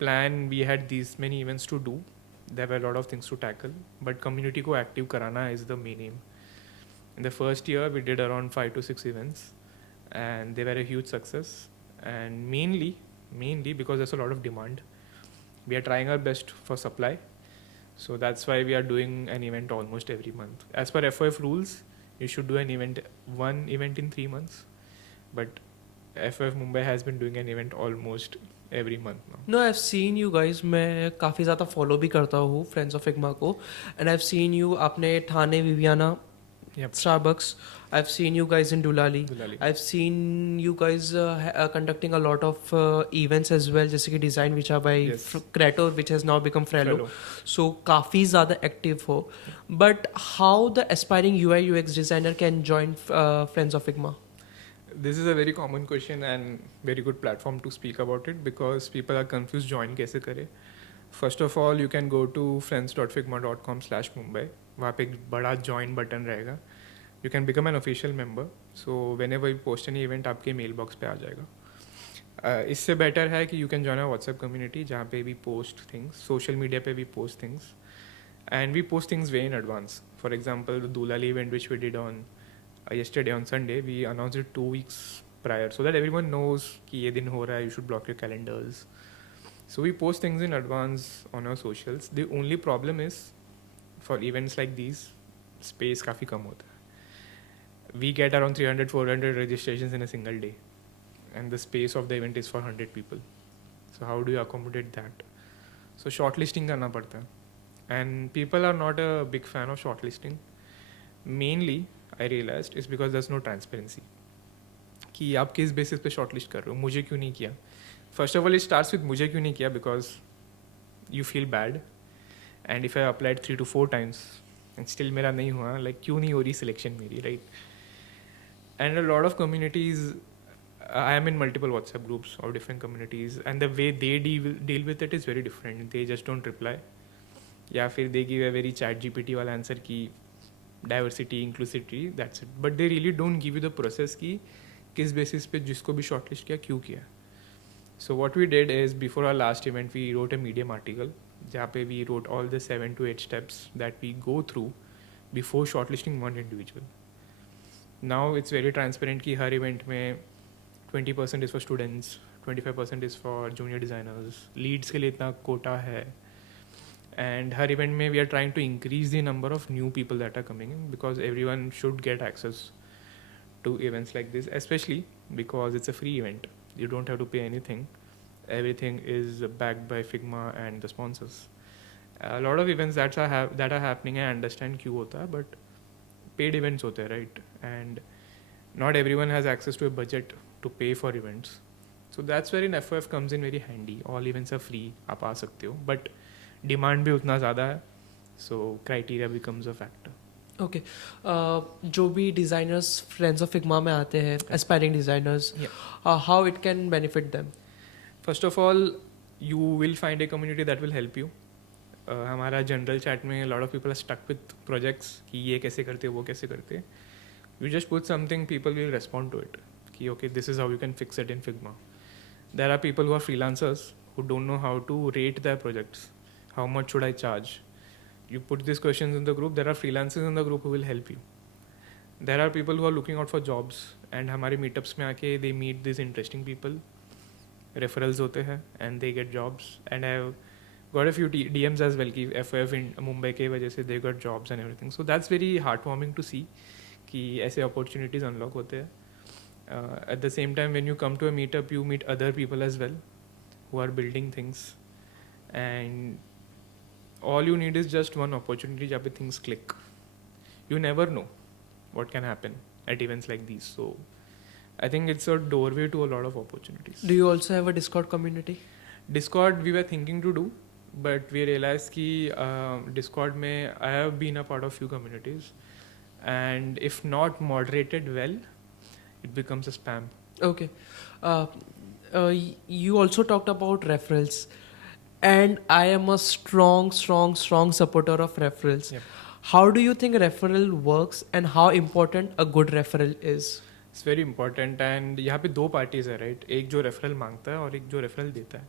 plan, we had these many events to do. There were a lot of things to tackle, but community को active कराना is the main aim. In the first year, we did around 5 to 6 events, and they were a huge success. And mainly because there's a lot of demand. We are trying our best for supply. So that's why we are doing an event almost every month. As per FOF rules, you should do one event in 3 months. But FOF Mumbai has been doing an event almost every month now. No, I've seen you guys. मैं काफ़ी ज़्यादा follow भी करता हूँ Friends of Figma को, and I've seen you आपने Thane Viviana, Starbucks. I've seen you guys in Dulali. I've seen you guys conducting a lot of events as well, जैसे कि Design Vicha by Creator, which has now become Frello. So काफ़ी ज़्यादा active हो. But how the aspiring UI UX designer can join Friends of Figma? This is a very common question and very good platform to speak about it because people are confused join कैसे करें. First of all, you can go to friends.figma.com/Mumbai. वहाँ पे एक बड़ा join button रहेगा. You can become an official member. So whenever you post any event आपके mailbox पे आ जाएगा. इससे better है कि you can join a WhatsApp community जहाँ पे we post things, social media पे we post things, and we post things way in advance. For example, the Dulali event which we did on yesterday on Sunday, we announced it 2 weeks prior so that everyone knows कि ये दिन हो रहा है, you should block your calendars. So we post things in advance on our socials. The only problem is for events like these, space काफ़ी कम होता है. We get around 300-400 registrations in a single day, and the space of the event is for 100 people. So how do you accommodate that? So shortlisting करना पड़ता है, and people are not a big fan of shortlisting. Mainly, I realized is because there's no transparency. कि आप किस basis पे shortlist कर रहे हो, मुझे क्यों नहीं किया. First of all, it starts with मुझे क्यों नहीं किया because you feel bad, and if I applied 3 to 4 times and still मेरा नहीं हुआ, like क्यों नहीं हो रही सिलेक्शन मेरी, right? And a lot of communities, I am in multiple WhatsApp groups of different communities, and the way they deal with it is very different. They just don't reply, या फिर they give a very chat GPT वाला answer कि diversity, inclusivity, that's it. But they really don't give you the process कि किस basis पे जिसको भी shortlist किया क्यों किया. So what we did is before our last event, we wrote a Medium article जहाँ पे we wrote all the 7 to 8 steps that we go through before shortlisting one individual. Now it's very transparent कि हर event में 20% is for students, 25% is for junior designers, leads के लिए इतना quota है, and her event में we are trying to increase the number of new people that are coming in because everyone should get access to events like this, especially because it's a free event. You don't have to pay anything. Everything is backed by Figma and the sponsors. A lot of events that are happening, I understand क्यों होता है, but paid events होते हैं, right? And not everyone has access to a budget to pay for events. So that's where in FOF comes in very handy. All events are free, आप आ सकते हो, but demand भी उतना ज़्यादा है, so criteria becomes a factor. Okay जो भी designers friends of Figma में आते हैं, aspiring designers, how it can benefit them. First of all, you will find a community that will help you. हमारा जनरल चैट में lot of people are stuck with projects कि ये कैसे करते वो कैसे करते. You just put something, people will respond to it कि okay this is how you can fix it in Figma. There are people who are freelancers who don't know how to rate their projects, how much should I charge. You put these questions in the group, there are freelancers in the group who will help you. There are people who are looking out for jobs, and हमारे meetups में आके they meet these interesting people, referrals होते हैं, and they get jobs. And I have got a few DMs as well कि FOF in Mumbai के वजह से they got jobs and everything. So that's very heartwarming to see कि ऐसे opportunities unlock होते हैं. At the same time, when you come to a meetup, you meet other people as well who are building things, and all you need is just one opportunity जहाँ पे things click. You never know what can happen at events like these. So I think it's a doorway to a lot of opportunities. Do you also have a Discord community? Discord we were thinking to do, but we realized कि Discord में I have been a part of few communities, and if not moderated well, it becomes a spam. Okay. You also talked about referrals. And I am a strong supporter of referrals. Yep. How do you think referral works and how important a good referral is? It's very important, and यहाँ पे 2 parties है, right? एक जो referral मांगता है और एक जो referral देता है.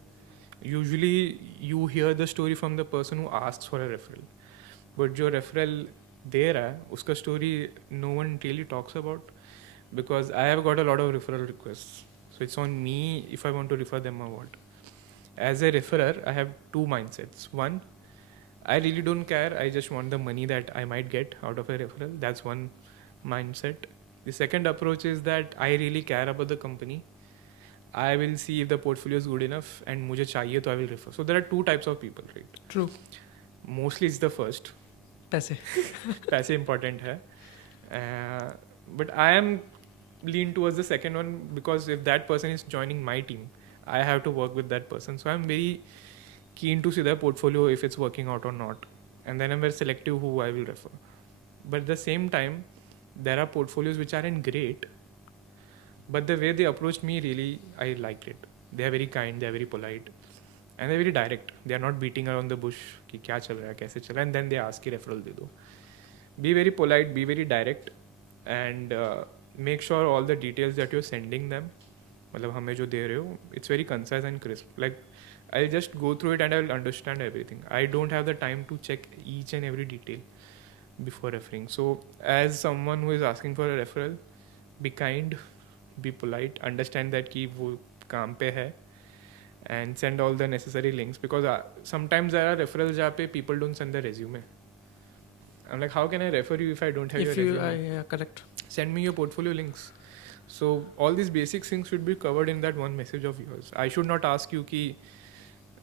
Usually you hear the story from the person who asks for a referral, but जो referral दे रहा है उसका story no one really talks about, because I have got a lot of referral requests. So it's on me if I want to refer them or what. As a referrer, I have 2 mindsets. One, I really don't care. I just want the money that I might get out of a referral. That's one mindset. The second approach is that I really care about the company. I will see if the portfolio is good enough and मुझे चाहिए तो I will refer. So there are 2 types of people, right? True. Mostly it's the first. पैसे. पैसे important है. But I am lean towards the second one because if that person is joining my team, I have to work with that person. So I'm very keen to see their portfolio if it's working out or not. And then I'm very selective who I will refer. But at the same time, there are portfolios which aren't great, but the way they approached me, really, I liked it. They are very kind, they are very polite, and they're very direct. They are not beating around the bush कि क्या चल रहा है, कैसे चल रहा है, and then they ask कि referral दे दो. Be very polite, be very direct, and make sure all the details that you're sending them, मतलब हमें जो दे रहे हो, it's very concise and crisp. Like I'll just go through it and I'll understand everything. I don't have the time to check each and every detail before referring. So as someone who is asking for a referral, be kind, be polite, understand that कि वो काम पे है, and send all the necessary links, because sometimes there are referrals जहाँ पे people don't send their resume. I'm like, how can I refer you if I don't have your resume? Yeah, correct. Send me your portfolio links. So all these basic things should be covered in that one message of yours. I should not ask you कि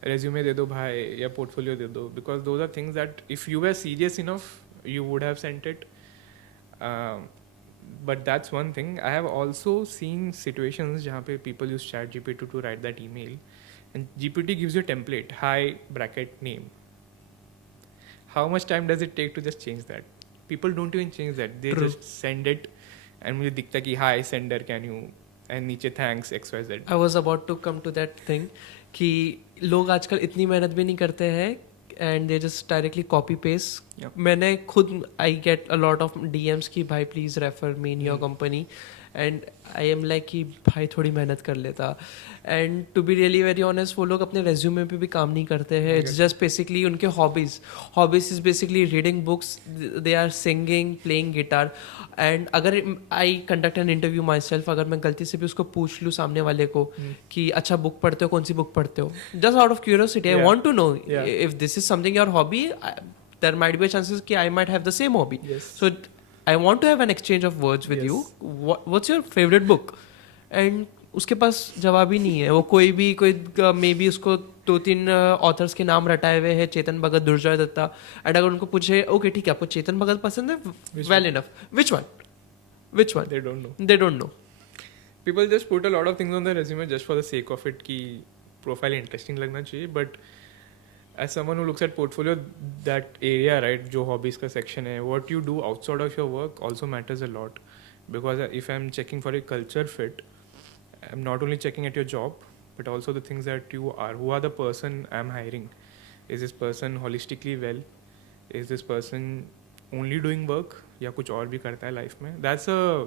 resume दे दो भाई या portfolio दे दो, because those are things that if you were serious enough, you would have sent it. But that's one thing. I have also seen situations जहाँ पे people use ChatGPT to write that email, and GPT gives you a template, hi bracket name. How much time does it take to just change that? People don't even change that. They True. just send it, and मुझे दिखता कि hi sender, can you, and नीचे thanks XYZ. I was about to come to that thing कि लोग आजकल इतनी मेहनत भी नहीं करते हैं and they just directly copy paste. Yep. मैंने खुद I get a lot of DMs कि भाई please refer me in your company, and I am like कि भाई थोड़ी मेहनत कर लेता. And to be really very honest, वो लोग अपने resume पे भी काम नहीं करते हैं. It's just basically उनके hobbies is basically reading books, they are singing, playing guitar. And अगर I conduct an interview myself, अगर मैं गलती से भी उसको पूछ लूँ सामने वाले को कि अच्छा बुक पढ़ते हो, कौन सी बुक पढ़ते हो, just out of curiosity, I want to know if this is something your hobby, there might be a chances कि I might have the same hobby. Yes. So I want to have an exchange of words with you. What's your favorite book? And उसके पास जवाब ही नहीं है. वो कोई may be उसको 2-3 authors के नाम रटाए हुए हैं, चेतन भगत, दुर्जय दत्ता. एंड अगर उनको पूछे ओके ठीक है आपको चेतन भगत पसंद है, well enough, which one they don't know. People just put a lot of things on their resume just for the sake of it कि profile interesting लगना चाहिए. But as someone who looks at portfolio, that area, right, जो hobbies का section है, what you do outside of your work also matters a lot. Because if I'm checking for a culture fit, I'm not only checking at your job, but also the things that you are. Who are the person I'm hiring? Is this person holistically well? Is this person only doing work? या कुछ और भी करता है life में? That's a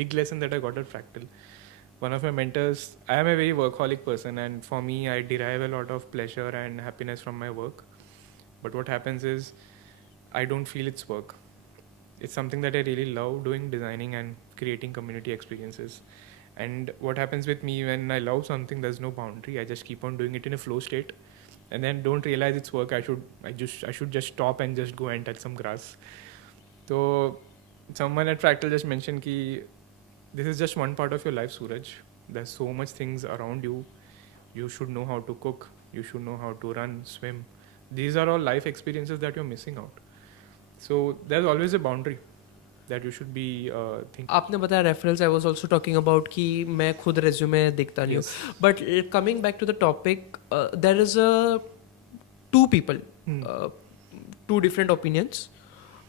big lesson that I got at Fractal. One of my mentors, I am a very workaholic person, and for me, I derive a lot of pleasure and happiness from my work. But what happens is, I don't feel it's work. It's something that I really love doing, designing and creating community experiences. And what happens with me when I love something, there's no boundary. I just keep on doing it in a flow state, and then don't realize it's work. I should just stop and just go and touch some grass. So someone at Fractal just mentioned कि this is just one part of your life, Sooraj. There's so much things around you. You should know how to cook. You should know how to run, swim. These are all life experiences that you're missing out. So there's always a boundary that you should be thinking. आपने बताया referrals. I was also talking about कि मैं खुद resume देखता नहीं हूँ. But coming back to the topic, there is two people, two different opinions.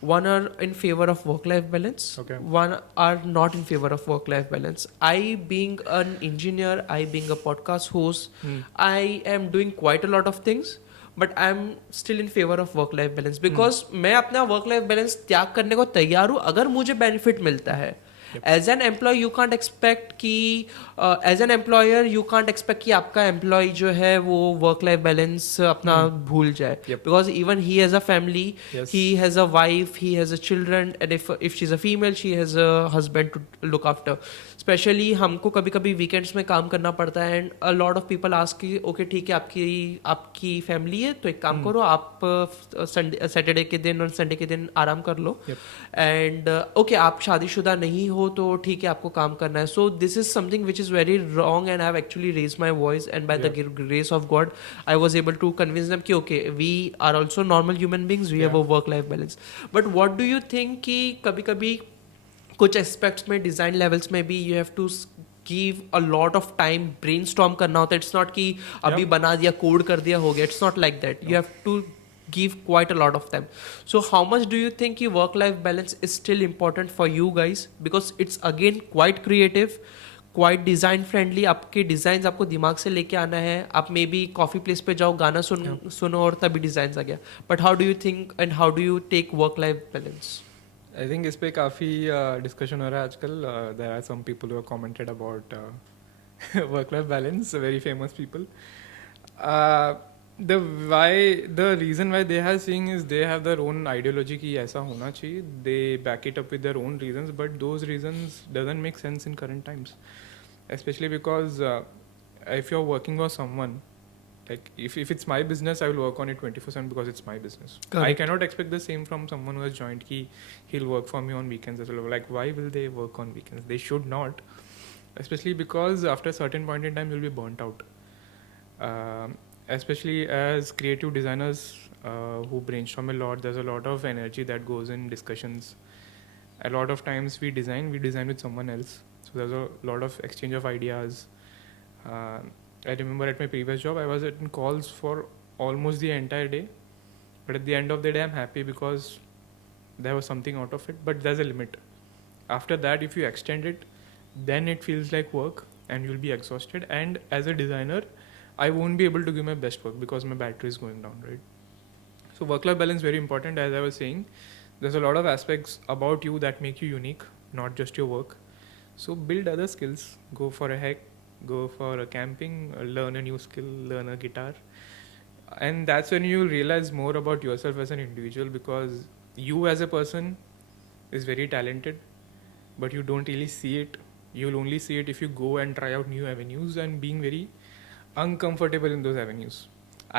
One are in favor of work-life balance. Okay. One are not in favor of work-life balance. I being an engineer, I being a podcast host, I am doing quite a lot of things, but I'm still in favor of work-life balance because मैं अपना work-life balance त्याग करने को तैयार हूँ अगर मुझे benefit मिलता है. As an employee, you can't expect कि as an employer, you can't expect कि आपका employee जो है वो work-life balance अपना भूल जाए. Because even he has a family, he has a wife, he has a children, and if she's a female, she has a husband to look after. Especially हमको कभी-कभी weekends में काम करना पड़ता है, and a lot of people ask कि okay ठीक है आपकी family है तो एक काम करो आप Saturday के दिन और Sunday के दिन आराम कर लो. And okay आप शादीशुदा नहीं हो तो ठीक है आपको काम करना है. So this is something which is very wrong, and I have actually raised my voice, and by the grace of God I was able to convince them कि okay we are also normal human beings, we have a work life balance. But what do you think कि कभी-कभी कुछ aspects में design levels में भी you have to give a lot of time brainstorm करना होता है. It's not कि अभी बना दिया code कर दिया हो गया. It's not like that. You have to give quite a lot of them. So how much do you think work life balance is still important for you guys, because it's again quite creative, quite design friendly, आपके design आपको दिमाग से लेके आना है, आप may be coffee place पे जाओ, गाना सुनो और तभी डिज़ाइन आ गया. But how do you think and how do you take work life balance? I think इस पे काफ़ी डिस्कशन हो रहा है आजकल. There are some people who have commented about work life balance, very famous people. The reason why they are saying is they have their own ideology कि ऐसा होना चाहिए. They back it up with their own reasons, but those reasons doesn't make sense in current times, especially because if you're working for someone, like if it's my business, I will work on it 24/7 because it's my business. Correct. I cannot expect the same from someone who has joined कि he'll work for me on weekends as well. Like, why will they work on weekends? They should not, especially because after a certain point in time you'll be burnt out. Especially as creative designers who brainstorm a lot, there's a lot of energy that goes in discussions. A lot of times we design with someone else, so there's a lot of exchange of ideas. I remember at my previous job I was in calls for almost the entire day, but at the end of the day I'm happy because there was something out of it, but there's a limit. After that, if you extend it, then it feels like work and you'll be exhausted, and as a designer I won't be able to give my best work because my battery is going down, right? So work-life balance very important. As I was saying, there's a lot of aspects about you that make you unique, not just your work. So build other skills, go for a hike, go for a camping, learn a new skill, learn a guitar. And that's when you'll realize more about yourself as an individual, because you as a person is very talented, but you don't really see it. You'll only see it if you go and try out new avenues and being very uncomfortable in those avenues.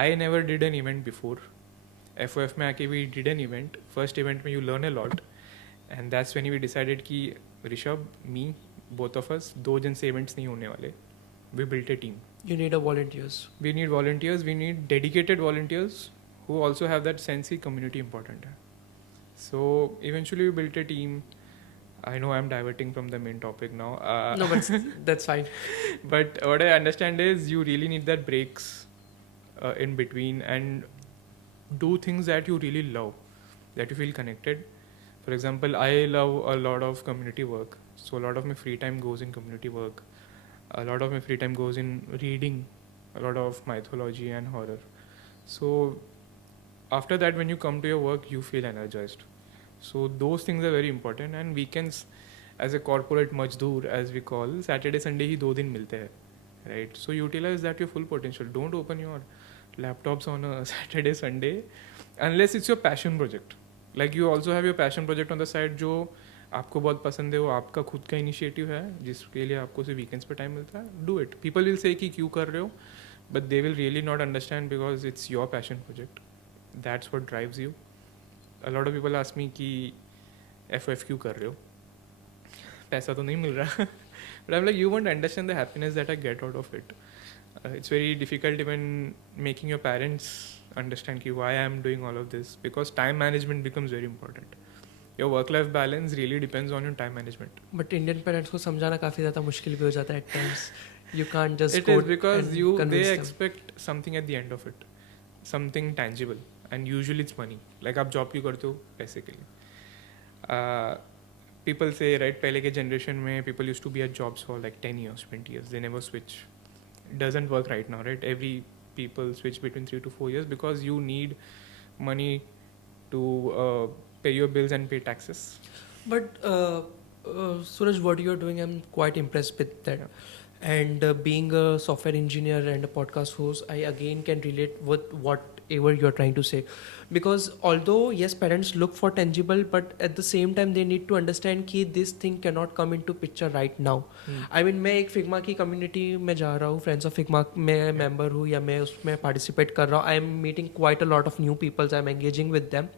I never did an event before. FOF में आके we did an event. First event में you learn a lot, and that's when we decided कि Rishabh, me, both of us, 2 जन से events नहीं होने वाले. We built a team. You need a volunteers. We need volunteers. We need dedicated volunteers who also have that sense कि community important है. So eventually we built a team. I know I'm diverting from the main topic now. No, but that's fine. But what I understand is you really need that breaks in between and do things that you really love, that you feel connected. For example, I love a lot of community work. So a lot of my free time goes in community work. A lot of my free time goes in reading a lot of mythology and horror. So after that, when you come to your work, you feel energized. So those things are very important. And weekends, as a corporate majdoor, as we call, Saturday, Sunday ही 2 दिन मिलते हैं, right? So utilize that your full potential. Don't open your laptops on a Saturday, Sunday, unless it's your passion project. Like you also have your passion project on the side जो आपको बहुत पसंद है, वो आपका खुद का इनिशिएटिव है जिसके लिए आपको सिर्फ वीकेंड्स पे टाइम मिलता है. Do it. People will say कि क्यों कर रहे हो, but they will really not understand because it's your passion project. That's what drives you. A lot of people ask me कि FF क्यों कर रहे हो, पैसा तो नहीं मिल रहा. But I'm like, you won't understand the happiness that I get out of it. It's very difficult even making your parents understand कि why I'm doing all of this, because time management becomes very important. Your work-life balance really depends on your time management. But Indian parents को समझाना काफ़ी ज़्यादा मुश्किल भी हो जाता है at times. You can't just It go is because and they convince them. expect something at the end of it, something tangible, and usually it's money. Like आप job क्यों करते हो, पैसे के लिए. People say, right, पहले के generation में people used to be at jobs for like 10 years, 20 years. They never switch. It doesn't work right now, right? Every people switch between 3 to 4 years because you need money to pay your bills and pay taxes. But Sooraj, what you're doing, I'm quite impressed with that. And being a software engineer and a podcast host, I again can relate with whatever you're trying to say. Because although, yes, parents look for tangible, but at the same time, they need to understand कि this thing cannot come into picture right now. I mean, मैं एक Figma की community में जा रहा हूँ, Friends of Figma में member हूँ या मैं उसमें participate कर रहा हूँ. I am meeting quite a lot of new people. I am engaging with them.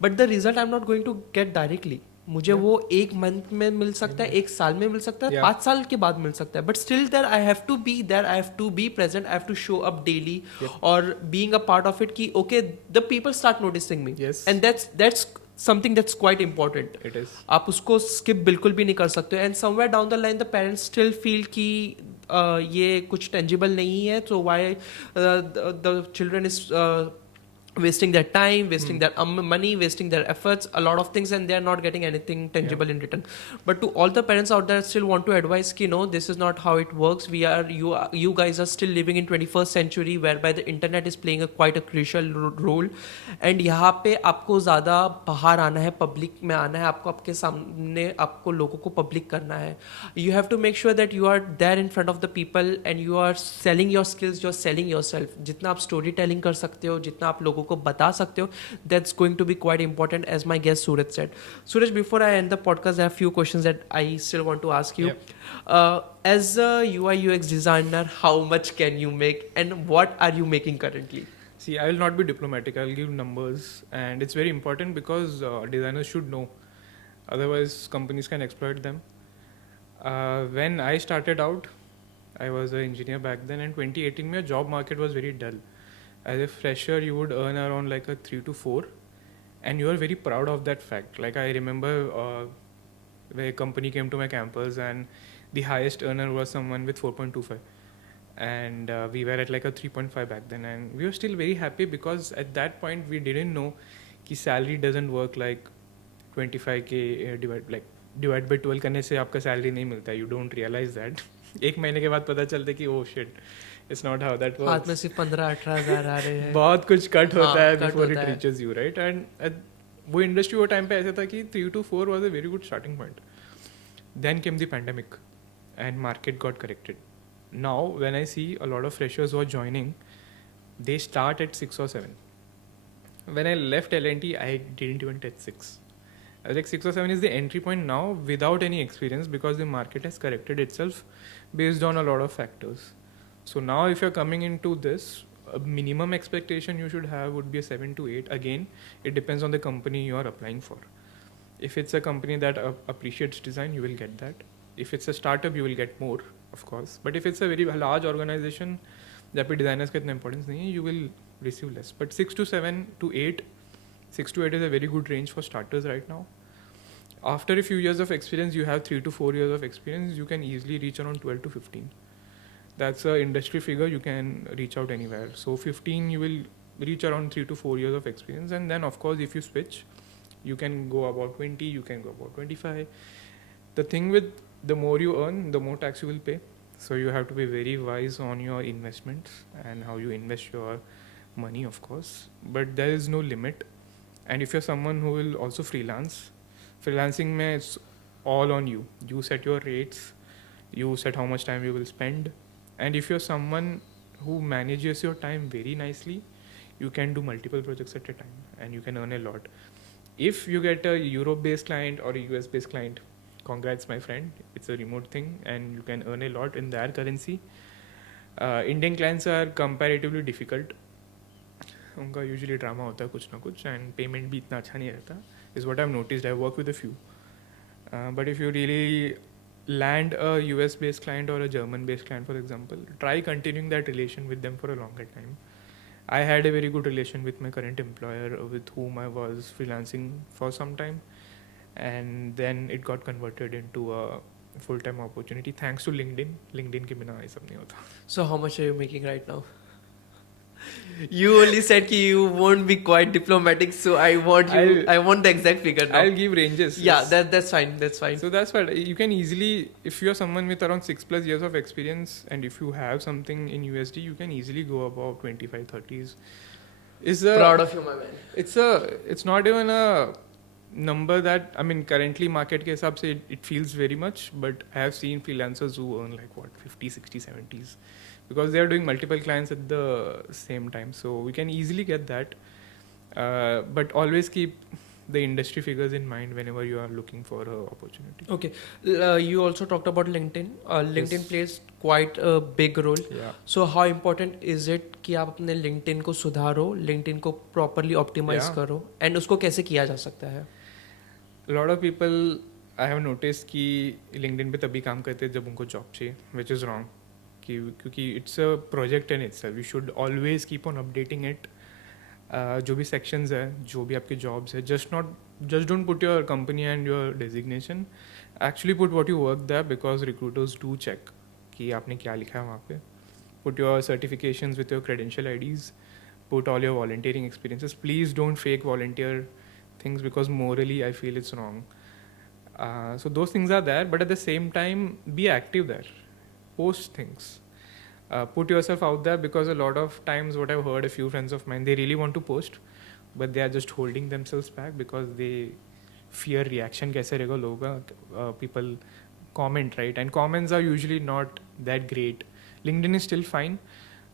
But the result I'm not going to get directly. मुझे वो 1 मंथ में मिल सकता है, 1 साल में मिल सकता है, 5 साल के बाद मिल सकता है. But still there I have to be there, I have to be present, I have to show up daily और being a part of it कि okay the people start noticing me, and that's something that's quite important. It is. आप उसको skip बिल्कुल भी नहीं कर सकते. And somewhere down the line the parents still feel कि ये कुछ टेंजिबल नहीं है, so why the children is wasting their time, wasting their money, wasting their efforts, a lot of things, and they are not getting anything tangible in return. But to all the parents out there, I still want to advise ki no, this is not how it works. You guys are still living in 21st century, whereby the internet is playing a quite a crucial role. And यहाँ पे आपको ज़्यादा बाहर आना है, public में आना है, आपको आपके सामने आपको लोगों को पब्लिक करना है. You have to make sure that you are there in front of the people and you are selling your skills, you are selling yourself. जितना आप स्टोरी टेलिंग कर सकते हो, जितना आप लोगों को बता सकते हो, that's going to be quite important, as my guest Suraj said. Suraj, before I end the podcast, I have a few questions that I still want to ask you. Yep. As a UI UX designer, how much can you make and what are you making currently? See, I will not be diplomatic. I'll give numbers, and it's very important because designers should know. Otherwise, companies can exploit them. When I started out, I was an engineer back then, and 2018 my job market was very dull. As a fresher, you would earn around like a 3 to 4, and you are very proud of that fact. Like I remember where a company came to my campus, and the highest earner was someone with 4.25, and we were at like a 3.5 back then, and we were still very happy because at that point we didn't know कि salary doesn't work like 25k divide by 12 करने से आपका salary नहीं मिलता. You don't realize that. एक महीने के बाद पता चलता है कि oh shit, it's not how that works. हाथ में सिर्फ 15-18 हज़ार आ रहे हैं. बहुत कुछ कट होता है cut before होता it है. reaches you, right? And वो industry वो time पे ऐसा था कि 3 to 4 was a very good starting point. Then came the pandemic, and market got corrected. Now when I see a lot of freshers who are joining, they start at 6 or 7. When I left L&T, I didn't even touch 6. I was like 6 or 7 is the entry point now without any experience because the market has corrected itself based on a lot of factors. So now if you're coming into this, a minimum expectation you should have would be a 7 to 8. Again, it depends on the company you are applying for. If it's a company that appreciates design, you will get that. If it's a startup, you will get more, of course. But if it's a very large organization, जहाँ पे designers का इतना importance नहीं है, you will receive less. But 6 to 7 to 8, 6 to 8 is a very good range for starters right now. After a few years of experience, you have 3 to 4 years of experience, you can easily reach around 12 to 15. That's an industry figure, you can reach out anywhere. So 15, you will reach around 3 to 4 years of experience. And then of course, if you switch, you can go about 20, you can go about 25. The thing with the more you earn, the more tax you will pay. So you have to be very wise on your investments and how you invest your money, of course. But there is no limit. And if you're someone who will also freelance, freelancing mein it's all on you. You set your rates, you set how much time you will spend. And if you're someone who manages your time very nicely, you can do multiple projects at a time and you can earn a lot. If you get a Europe-based client or a US-based client, congrats my friend, it's a remote thing and you can earn a lot in their currency. Indian clients are comparatively difficult. उनका usually drama होता है कुछ ना कुछ and payment भी इतना अच्छा नहीं रहता is what I've noticed. I've worked with a few. But if you really land a US based client or a German based client, for example, try continuing that relation with them for a longer time. I had a very good relation with my current employer with whom I was freelancing for some time, and then it got converted into a full-time opportunity thanks to LinkedIn. LinkedIn के बिना ये सब नहीं होता. So how much are you making right now? You only said कि you won't be quite diplomatic, so I want the exact figure now. I'll give ranges. Yeah, Yes. that's fine. That's fine. So that's what you can easily, if you're someone with around 6+ years of experience and if you have something in USD, you can easily go about 25, 30s. Proud of you, my man. It's not even a number that, I mean, currently market ke hisab se it feels very much, but I have seen freelancers who earn like 50, 60, 70s because they are doing multiple clients at the same time. So we can easily get that. But always keep the industry figures in mind whenever you are looking for an opportunity. Okay. You also talked about LinkedIn. LinkedIn Yes. plays quite a big role. Yeah. So how important is it कि आप अपने LinkedIn को सुधारो, LinkedIn को properly optimize Yeah. करो, and उसको कैसे किया जा सकता है? A lot of people I have noticed कि LinkedIn पे तभी काम करते हैं जब उनको जॉब चाहिए, which is wrong. क्योंकि it's a project in itself. You should always keep on updating it. जो भी sections है, जो भी आपके jobs है, just don't put your company and your designation. Actually put what you work there because recruiters do check कि आपने क्या लिखा है वहाँ पे. Put your certifications with your credential IDs. put all your volunteering experiences. Please don't fake volunteer things because morally I feel it's wrong. So those things are there, but at the same time, be active there. Post things. Put yourself out there, because a lot of times what I've heard a few friends of mine, they really want to post, but they are just holding themselves back because they fear reaction. Kaise rahega logo ka? People comment, right? And comments are usually not that great. LinkedIn is still fine,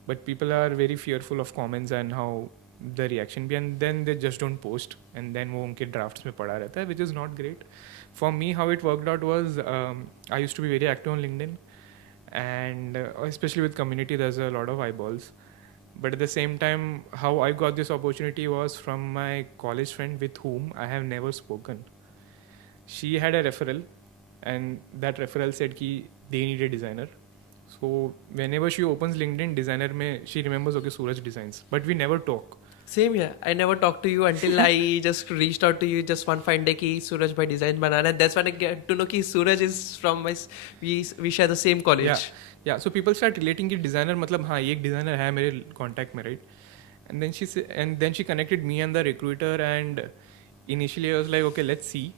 but people are very fearful of comments and how the reaction be, and then they just don't post, and then वो उनके drafts में पड़ा रहता है, which is not great. For me, how it worked out was I used to be very active on LinkedIn, and especially with community, there's a lot of eyeballs. But at the same time, how I got this opportunity was from my college friend with whom I have never spoken. She had a referral, and that referral said कि they need a designer. So whenever she opens LinkedIn, designer में she remembers, okay, Sooraj designs, but we never talk. Same here. I never talked to you until I just reached out to you just one fine day कि सूरज भाई design बनाना है. That's when I get to know कि Sooraj is from my we share the same college. Yeah. So people start relating कि designer मतलब हाँ ये एक designer है मेरे contact में, right? And then she connected me and the recruiter, and initially I was like, okay, let's see.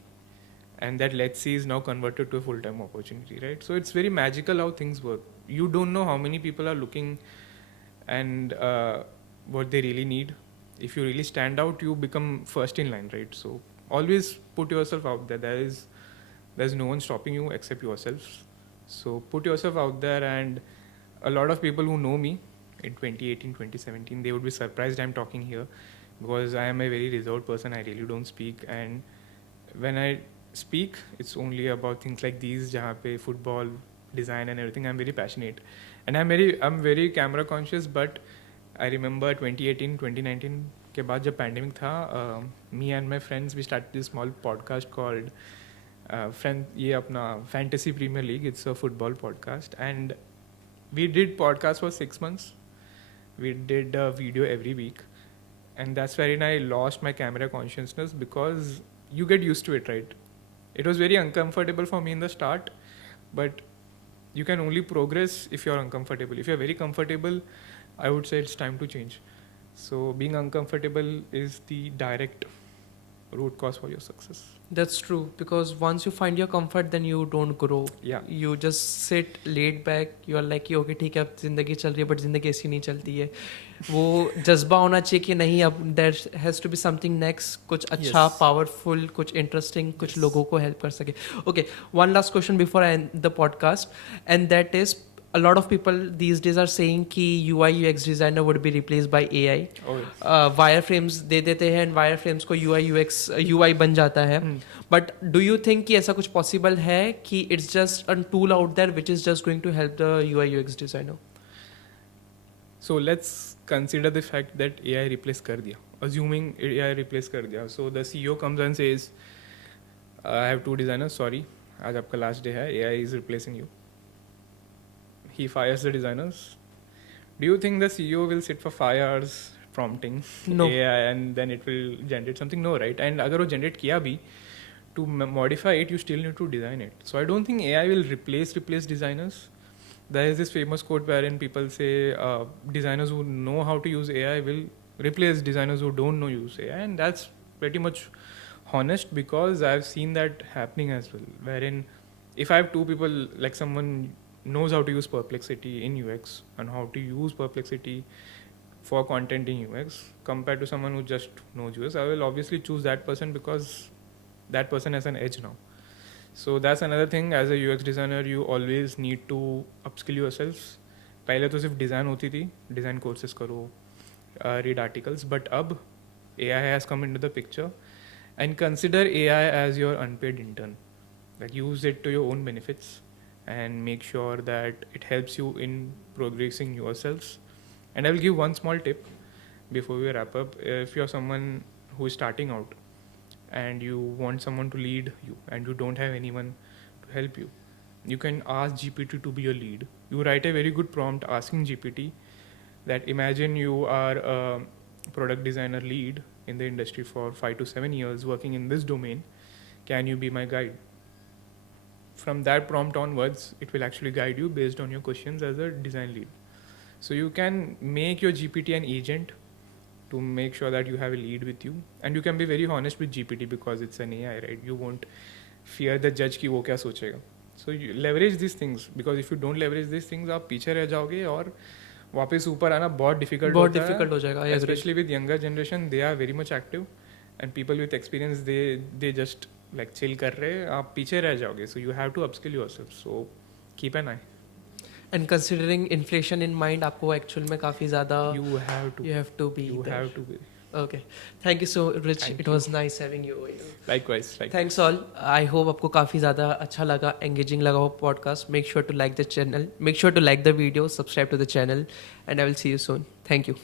And that let's see is now converted to a full-time opportunity, right? So it's very magical how things work. You don't know how many people are looking and what they really need. If you really stand out, you become first in line, right? So always put yourself out there. There's no one stopping you except yourself. So put yourself out there, and a lot of people who know me in 2018, 2017, they would be surprised I'm talking here, because I am a very reserved person. I really don't speak, and when I speak, it's only about things like these, jahan pe football, design and everything. I'm very passionate, and I'm very camera conscious. But I remember 2018, 2019 के बाद जब pandemic था, me and my friends, we started this small podcast called ये अपना Fantasy Premier League. It's a football podcast, and we did podcast for 6 months. We did a video every week, and that's wherein I lost my camera consciousness, because you get used to it, right? It was very uncomfortable for me in the start, but you can only progress if you're uncomfortable. If you're very comfortable, I would say it's time to change. So being uncomfortable is the direct root cause for your success. That's true, because once you find your comfort, then you don't grow. Yeah. You just sit laid back. You are like कि okay ठीक है अब जिंदगी चल रही है, but जिंदगी ऐसी नहीं चलती है. वो जज्बा होना चाहिए कि नहीं अब there has to be something next, कुछ अच्छा, Yes. powerful, कुछ interesting, कुछ लोगों को help कर सके. Okay, one last question before I end the podcast, and that is, a lot of people these days are saying कि UI UX designer would be replaced by AI. Oh, yes. Wireframes दे देते हैं and wireframes को UI UX UI बन जाता है. But do you think कि ऐसा कुछ possible है कि it's just a tool out there which is just going to help the UI UX designer? So let's consider the fact that AI replace कर दिया. Assuming AI replace कर दिया. So the CEO comes and says, I have 2 designers, sorry, आज आपका last day है, AI is replacing you. He fires the designers. Do you think the CEO will sit for 5 hours prompting No. AI and then it will generate something? No, right? And अगर वो generate किया भी, to modify it, you still need to design it. So I don't think AI will replace designers. There is this famous quote wherein people say designers who know how to use AI will replace designers who don't know use AI, and that's pretty much honest, because I've seen that happening as well. Wherein if I have 2 people, like someone knows how to use Perplexity in UX and how to use Perplexity for content in UX, compared to someone who just knows UX, I will obviously choose that person, because that person has an edge now. So that's another thing. As a UX designer, you always need to upskill yourselves. पहले तो सिर्फ design होती थी, design courses करो, read articles, but अब AI has come into the picture, and consider AI as your unpaid intern. Like, use it to your own benefits and make sure that it helps you in progressing yourselves. And I will give one small tip before we wrap up. If you're someone who is starting out and you want someone to lead you and you don't have anyone to help you, you can ask GPT to be your lead. You write a very good prompt asking GPT that imagine you are a product designer lead in the industry for 5 to 7 years working in this domain. Can you be my guide? From that prompt onwards, it will actually guide you based on your questions as a design lead. So you can make your GPT an agent to make sure that you have a lead with you, and you can be very honest with GPT because it's an AI, right? You won't fear the judge कि वो क्या सोचेगा. So you leverage these things, because if you don't leverage these things आप पीछे रह जाओगे और वापस ऊपर आना बहुत difficult बहुत होता है. difficult हो जाएगा, I agree. Especially with younger generation, they are very much active, and people with experience they just like chill कर रहे, आप पीछे रह जाओगे. So you have to upskill yourself. So keep an eye. And considering inflation in mind, आपको actual में काफ़ी ज़्यादा You have to. you have to be You there. have to be. Okay. Thank you so Rich. Thank It you. was nice having you over here. Likewise. Thanks all. I hope आपको काफ़ी ज़्यादा अच्छा लगा, engaging लगा हो podcast. Make sure to like the channel. Make sure to like the video, subscribe to the channel, and I will see you soon. Thank you.